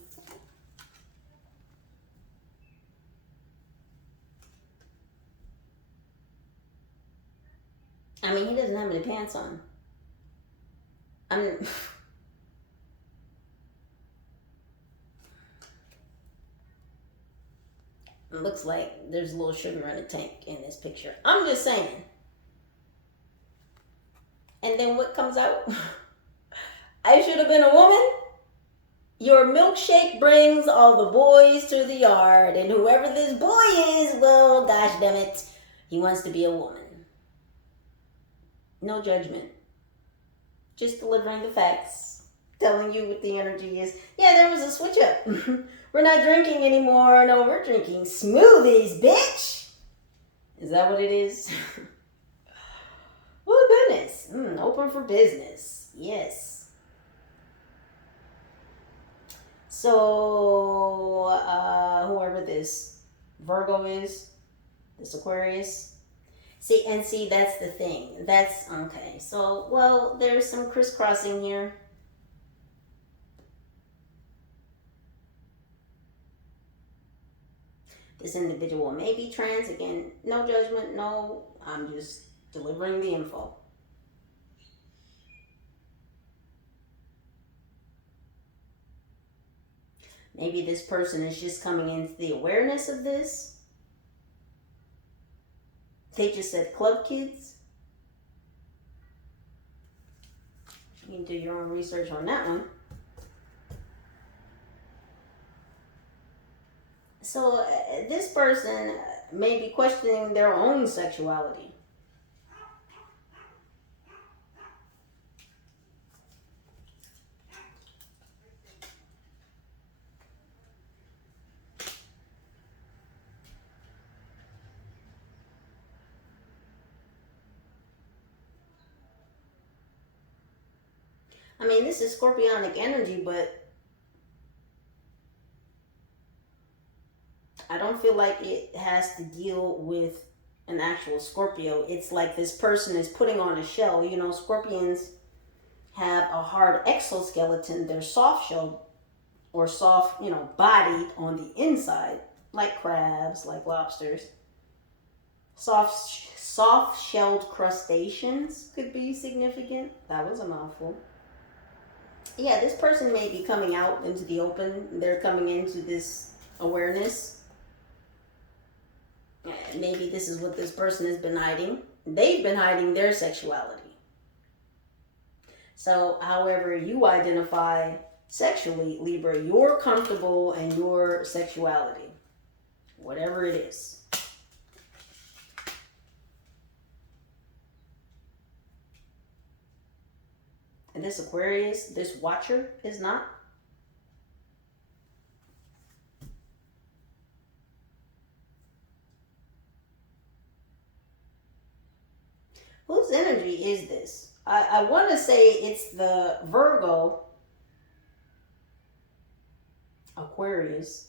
I mean, he doesn't have any pants on. It looks like there's a little sugar in a tank in this picture. I'm just saying. And then what comes out? I should have been a woman. Your milkshake brings all the boys to the yard. And whoever this boy is, well, gosh damn it, he wants to be a woman. No judgment. Just delivering the facts. Telling you what the energy is. Yeah, there was a switch up. We're not drinking anymore. No, we're drinking smoothies, bitch. Is that what it is? Oh, goodness. Open for business. Yes. So, whoever this Virgo is, this Aquarius. See, that's the thing. That's, okay. So, well, there's some crisscrossing here. This individual may be trans. Again, no judgment, no. I'm just delivering the info. Maybe this person is just coming into the awareness of this. They just said club kids. You can do your own research on that one. So this person may be questioning their own sexuality. I mean, this is scorpionic energy, but I don't feel like it has to deal with an actual Scorpio. It's like this person is putting on a shell. You know, scorpions have a hard exoskeleton. They're soft shelled or soft, bodied on the inside, like crabs, like lobsters. Soft shelled crustaceans could be significant. That was a mouthful. Yeah, this person may be coming out into the open. They're coming into this awareness. Maybe this is what this person has been hiding. They've been hiding their sexuality. So, however you identify sexually, Libra, you're comfortable in your sexuality. Whatever it is. And this Aquarius, this watcher, is not. Whose energy is this? I want to say it's the Virgo, Aquarius.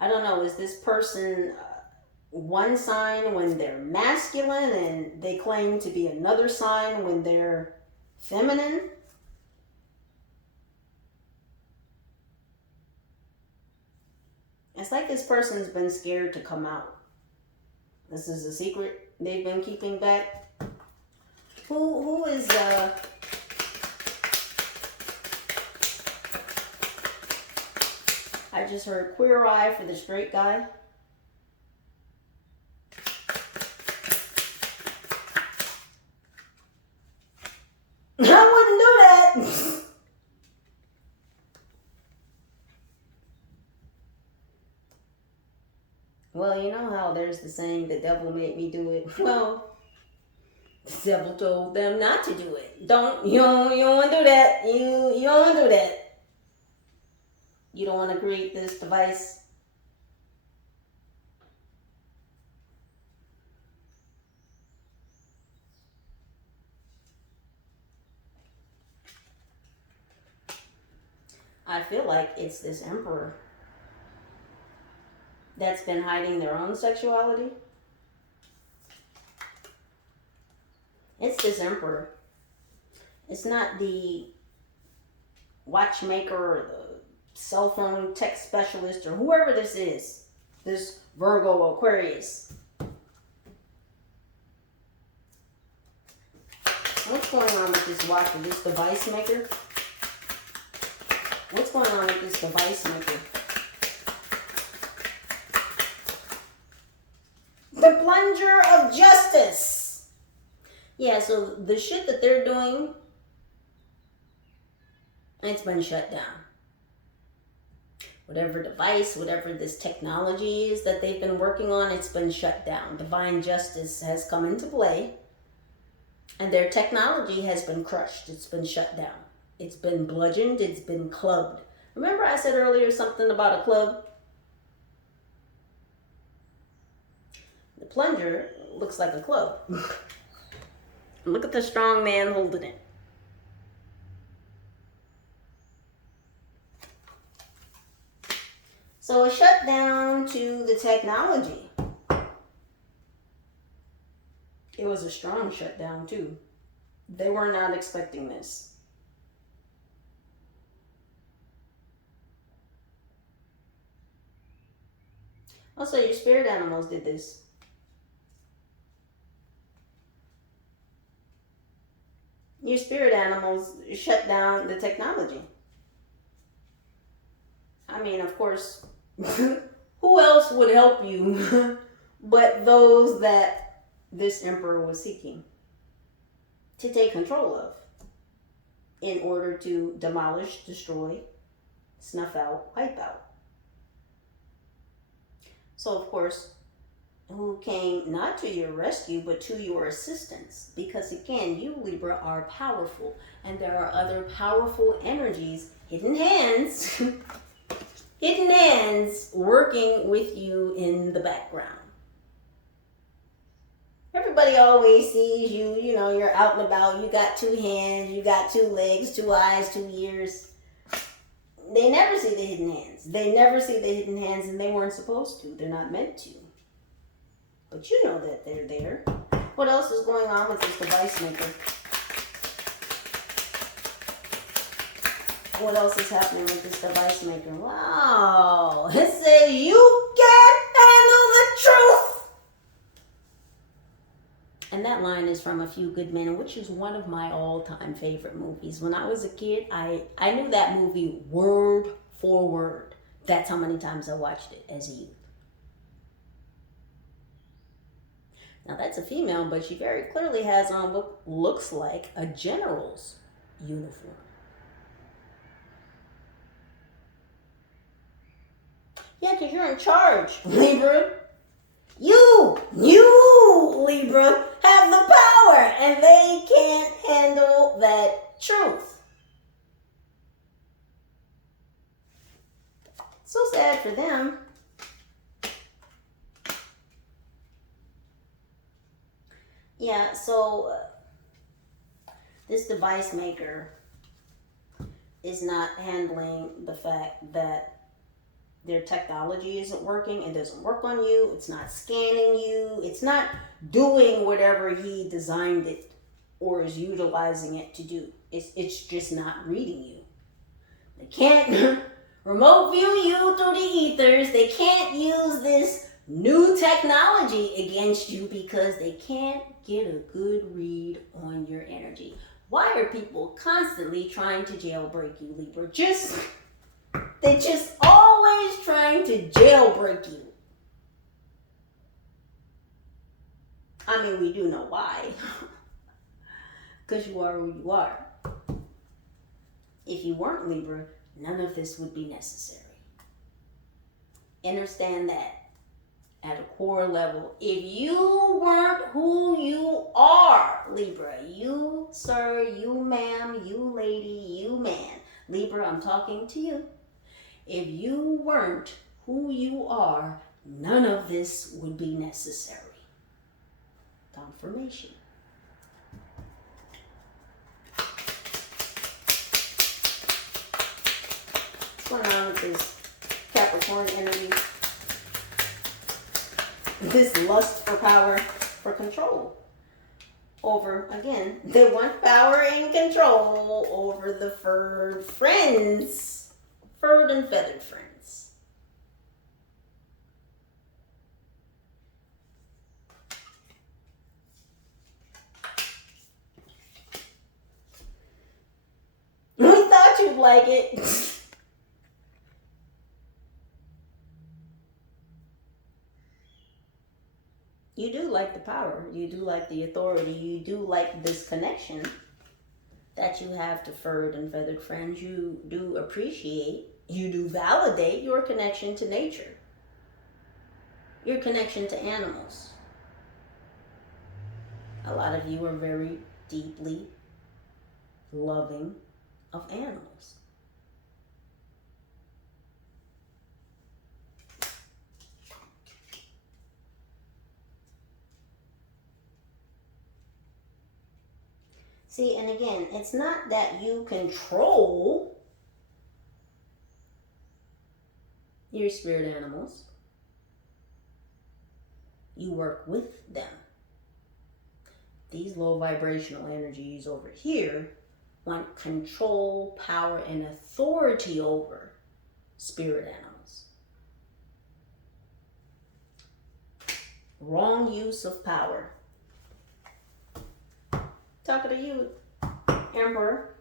I don't know. Is this person one sign when they're masculine and they claim to be another sign when they're feminine? It's like this person's been scared to come out. This is a secret they've been keeping back. Who is I just heard queer eye for the straight guy. I wouldn't do that. Well, you know how there's the saying, the devil made me do it. Well, the devil told them not to do it. You don't want to do that. You don't want to do that. You don't want to create this device. I feel like it's this emperor that's been hiding their own sexuality. It's this emperor. It's not the watchmaker or the cell phone tech specialist or whoever this is. This Virgo Aquarius. What's going on with this watcher, this device maker? What's going on with this device maker? The plunger of justice. Yeah, so the shit that they're doing, it's been shut down. Whatever device, whatever this technology is that they've been working on, it's been shut down. Divine justice has come into play, and their technology has been crushed. It's been shut down. It's been bludgeoned. It's been clubbed. Remember I said earlier something about a club? The plunger looks like a club. Look at the strong man holding it. So a shutdown to the technology. It was a strong shutdown too. They were not expecting this. Also, your spirit animals did this. Your spirit animals shut down the technology. I mean, of course, who else would help you but those that this emperor was seeking to take control of in order to demolish, destroy, snuff out, wipe out. So, of course, who came not to your rescue, but to your assistance. Because again, you, Libra, are powerful. And there are other powerful energies, hidden hands, hidden hands working with you in the background. Everybody always sees you, you know, you're out and about, you got two hands, you got two legs, two eyes, two ears. They never see the hidden hands. They never see the hidden hands, and they weren't supposed to. They're not meant to. But you know that they're there. What else is going on with this device maker? What else is happening with this device maker? Wow. It says you can't handle the truth. And that line is from A Few Good Men, which is one of my all-time favorite movies. When I was a kid, I knew that movie word for word. That's how many times I watched it as a youth. Now that's a female, but she very clearly has on what looks like a general's uniform. Yeah, because you're in charge, Libra. You Libra, have the power, and they can't handle that truth. So sad for them. Yeah, so this device maker is not handling the fact that their technology isn't working. It doesn't work on you. It's not scanning you. It's not doing whatever he designed it or is utilizing it to do. It's just not reading you. They can't remote view you through the ethers. They can't use this new technology against you because they can't get a good read on your energy. Why are people constantly trying to jailbreak you, Libra? They're just always trying to jailbreak you. I mean, we do know why. Because you are who you are. If you weren't Libra, none of this would be necessary. Understand that at a core level. If you weren't who you are, Libra, you sir, you ma'am, you lady, you man, Libra, I'm talking to you. If you weren't who you are, none of this would be necessary. Confirmation. What's going on with this Capricorn energy? This lust for power, for control over, again, they want power and control over the furred friends, furred and feathered friends. We thought you'd like it. You do like the power. You do like the authority. You do like this connection that you have to furred and feathered friends. You do appreciate, you do validate your connection to nature, your connection to animals. A lot of you are very deeply loving of animals. See, and again, it's not that you control your spirit animals. You work with them. These low vibrational energies over here want control, power, and authority over spirit animals. Wrong use of power. Talking to you, Emperor.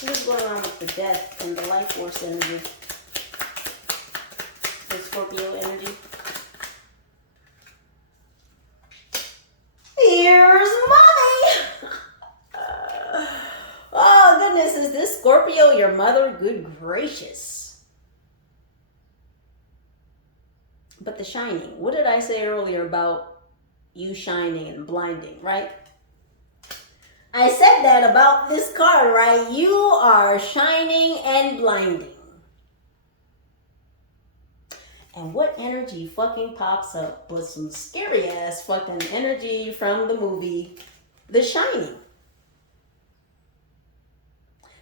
What's going on with the death and the life force energy? The Scorpio energy. Here's mommy! Oh goodness, is this Scorpio your mother? Good gracious. But the shining. What did I say earlier about you shining and blinding, right? I said that about this card, right? You are shining and blinding. And what energy fucking pops up but some scary ass fucking energy from the movie The Shining.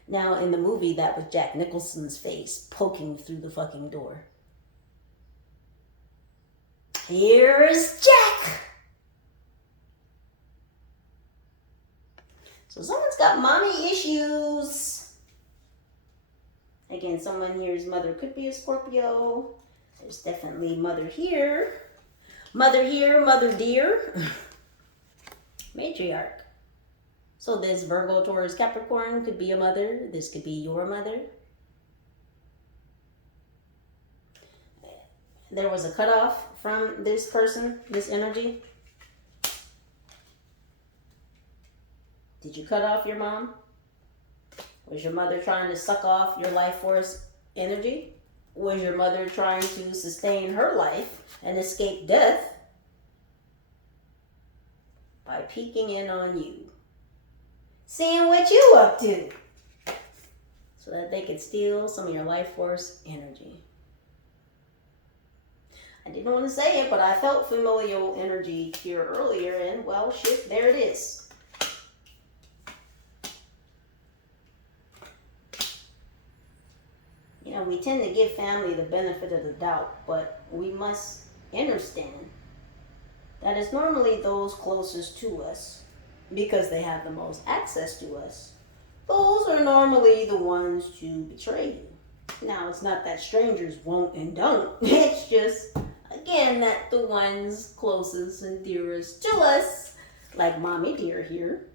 Now, in the movie, that was Jack Nicholson's face poking through the fucking door. Here's Jack! So someone's got mommy issues. Again, someone here's mother could be a Scorpio. There's definitely mother here. Mother here, mother dear. Matriarch. So this Virgo, Taurus, Capricorn could be a mother. This could be your mother. There was a cutoff from this person, this energy. Did you cut off your mom? Was your mother trying to suck off your life force energy? Was your mother trying to sustain her life and escape death? by peeking in on you, seeing what you up to, so that they could steal some of your life force energy. I didn't want to say it, but I felt familial energy here earlier, and well, shit, there it is. You know, we tend to give family the benefit of the doubt, but we must understand that it's normally those closest to us, because they have the most access to us. Those are normally the ones to betray you. Now, it's not that strangers won't and don't. It's just, again, that the ones closest and dearest to us, like Mommy Dear here,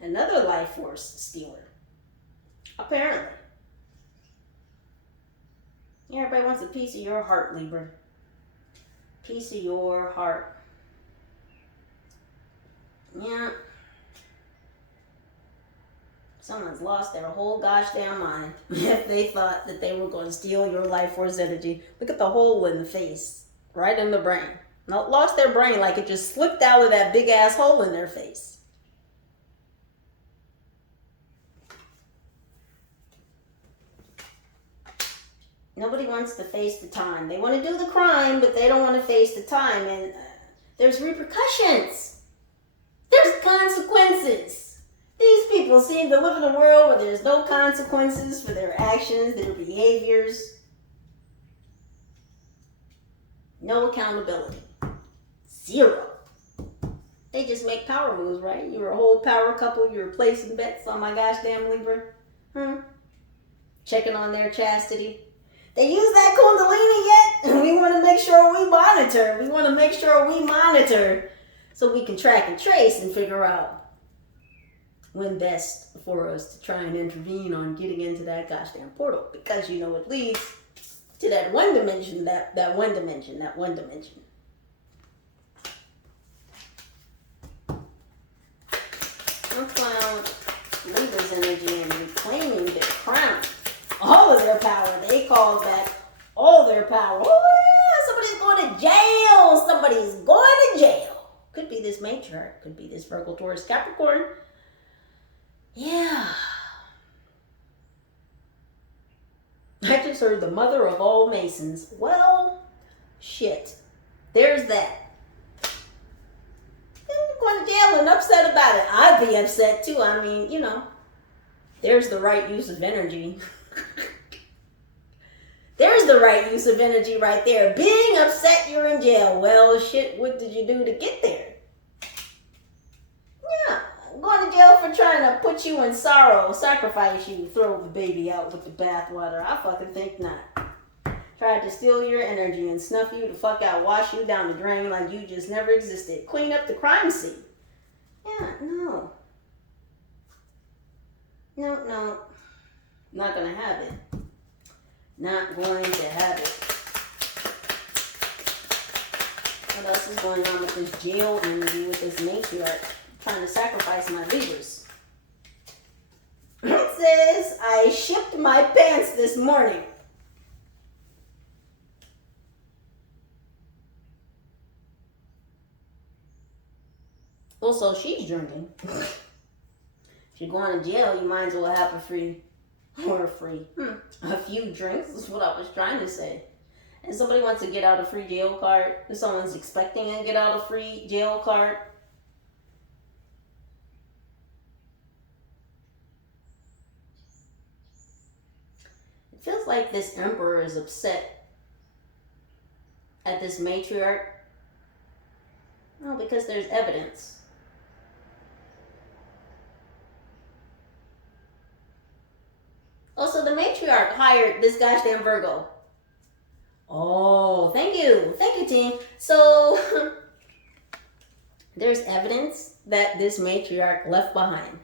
another life force stealer, apparently. Yeah, everybody wants a piece of your heart, Libra. Piece of your heart. Yeah. Someone's lost their whole gosh damn mind if they thought that they were going to steal your life force energy. Look at the hole in the face, right in the brain. No, lost their brain like it just slipped out of that big ass hole in their face. Nobody wants to face the time. They want to do the crime, but they don't want to face the time. And there's repercussions. There's consequences. These people seem to live in a world where there's no consequences for their actions, their behaviors. No accountability. Zero. They just make power moves, right? You're a whole power couple. You're placing bets on my gosh damn Libra. Checking on their chastity. They use that Kundalini yet? We want to make sure we monitor. We want to make sure we monitor so we can track and trace and figure out when best for us to try and intervene on getting into that gosh damn portal. Because, you know, it leads to that one dimension, that one dimension. What's going on with Libra's energy and reclaiming their crown? All of their power. They call that all their power. Oh, yeah, somebody's going to jail. Somebody's going to jail. Could be this matriarch. Could be this Virgo, Taurus, Capricorn. Yeah. I just heard the mother of all Masons. Well, shit. There's that. They're going to jail and upset about it. I'd be upset too. I mean, you know, there's the right use of energy. There's the right use of energy right there. Being upset you're in jail. Well, shit, what did you do to get there? Yeah, going to jail for trying to put you in sorrow, sacrifice you, throw the baby out with the bathwater. I fucking think not. Tried to steal your energy and snuff you the fuck out, wash you down the drain like you just never existed. Clean up the crime scene. Yeah, no. No. Not gonna have it. Not going to have it. What else is going on with this jail energy, with this matriarch trying to sacrifice my Libras? It says, I shipped my pants this morning. Also, she's drinking. If you're going to jail, you might as well have a few drinks is what I was trying to say. And somebody wants to get out a free jail card. If someone's expecting to get out a free jail card. It feels like this emperor is upset at this matriarch. No, because there's evidence. Also, the matriarch hired this gosh damn Virgo. Oh, thank you. Thank you, team. So, there's evidence that this matriarch left behind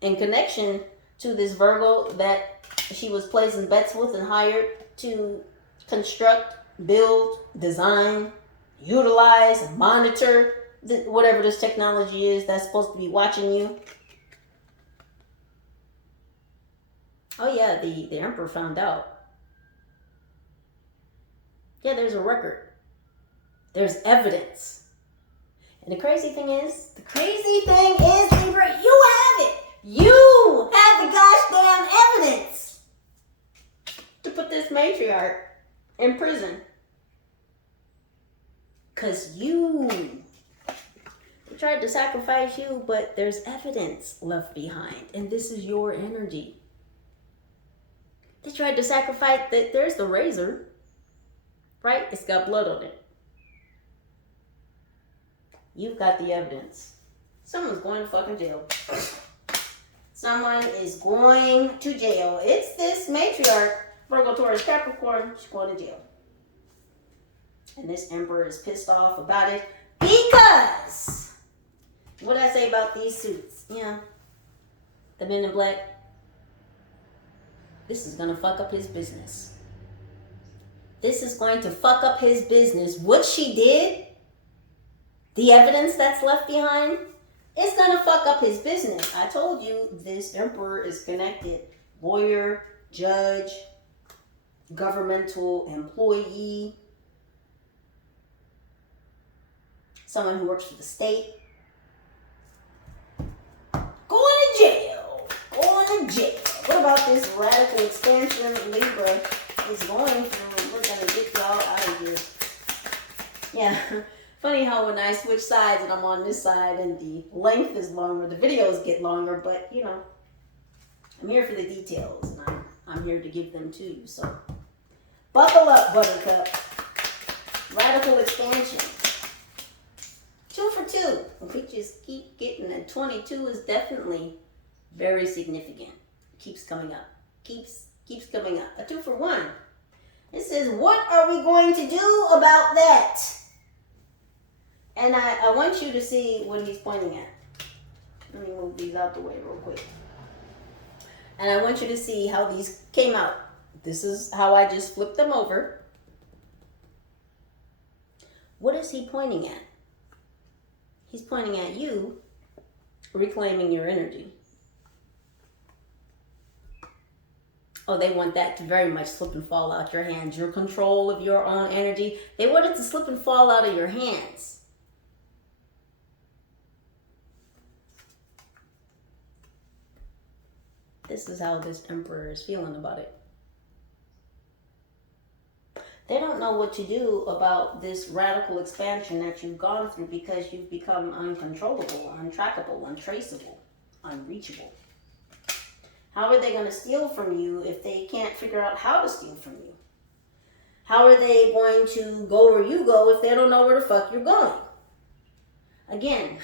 in connection to this Virgo that she was placing bets with and hired to construct, build, design, utilize, monitor, whatever this technology is that's supposed to be watching you. Oh yeah, the emperor found out. Yeah, there's a record. There's evidence. And the crazy thing is, Libra, you have it. You have the gosh damn evidence to put this matriarch in prison. Because they tried to sacrifice you, but there's evidence left behind. And this is your energy. They tried to sacrifice, there's the razor, right? It's got blood on it. You've got the evidence. Someone's going to fucking jail. Someone is going to jail. It's this matriarch, Virgo, Taurus, Capricorn. She's going to jail. And this emperor is pissed off about it because, what did I say about these suits? Yeah. The men in black. This is going to fuck up his business. This is going to fuck up his business. What she did, the evidence that's left behind, it's going to fuck up his business. I told you this emperor is connected. Lawyer, judge, governmental employee, someone who works for the state. Going to jail. Going to jail. What about this radical expansion Libra is going through? We're going to get y'all out of here. Yeah. Funny how when I switch sides and I'm on this side and the length is longer, the videos get longer, but you know, I'm here for the details and I'm here to give them to you. So buckle up, Buttercup. Radical expansion. 2 for 2. We just keep getting it. 22 is definitely very significant. Keeps coming up. Keeps coming up. A 2 for 1. It says, what are we going to do about that? And I want you to see what he's pointing at. Let me move these out the way real quick. And I want you to see how these came out. This is how I just flipped them over. What is he pointing at? He's pointing at you reclaiming your energy. Oh, they want that to very much slip and fall out your hands. Your control of your own energy. They want it to slip and fall out of your hands. This is how this emperor is feeling about it. They don't know what to do about this radical expansion that you've gone through because you've become uncontrollable, untrackable, untraceable, unreachable. How are they going to steal from you if they can't figure out how to steal from you? How are they going to go where you go if they don't know where the fuck you're going? Again,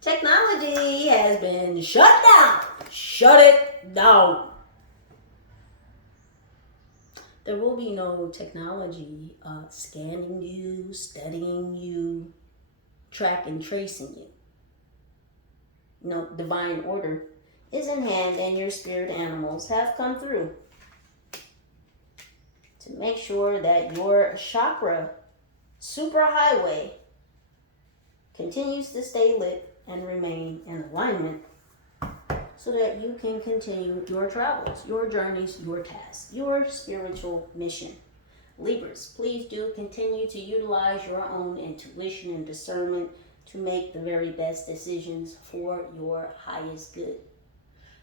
technology has been shut down. Shut it down. There will be no technology scanning you, studying you, track and tracing you. No, divine order is in hand and your spirit animals have come through to make sure that your chakra superhighway continues to stay lit and remain in alignment so that you can continue your travels, your journeys, your tasks, your spiritual mission. Libras, please do continue to utilize your own intuition and discernment to make the very best decisions for your highest good.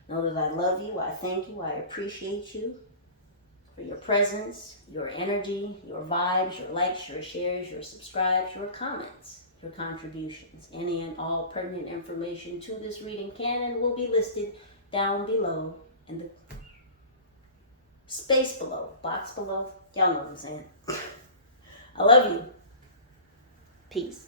Know that I love you, I thank you, I appreciate you for your presence, your energy, your vibes, your likes, your shares, your subscribes, your comments, your contributions. Any and all pertinent information to this reading can and will be listed down below in the space below, box below. Y'all know what I'm saying. I love you. Peace.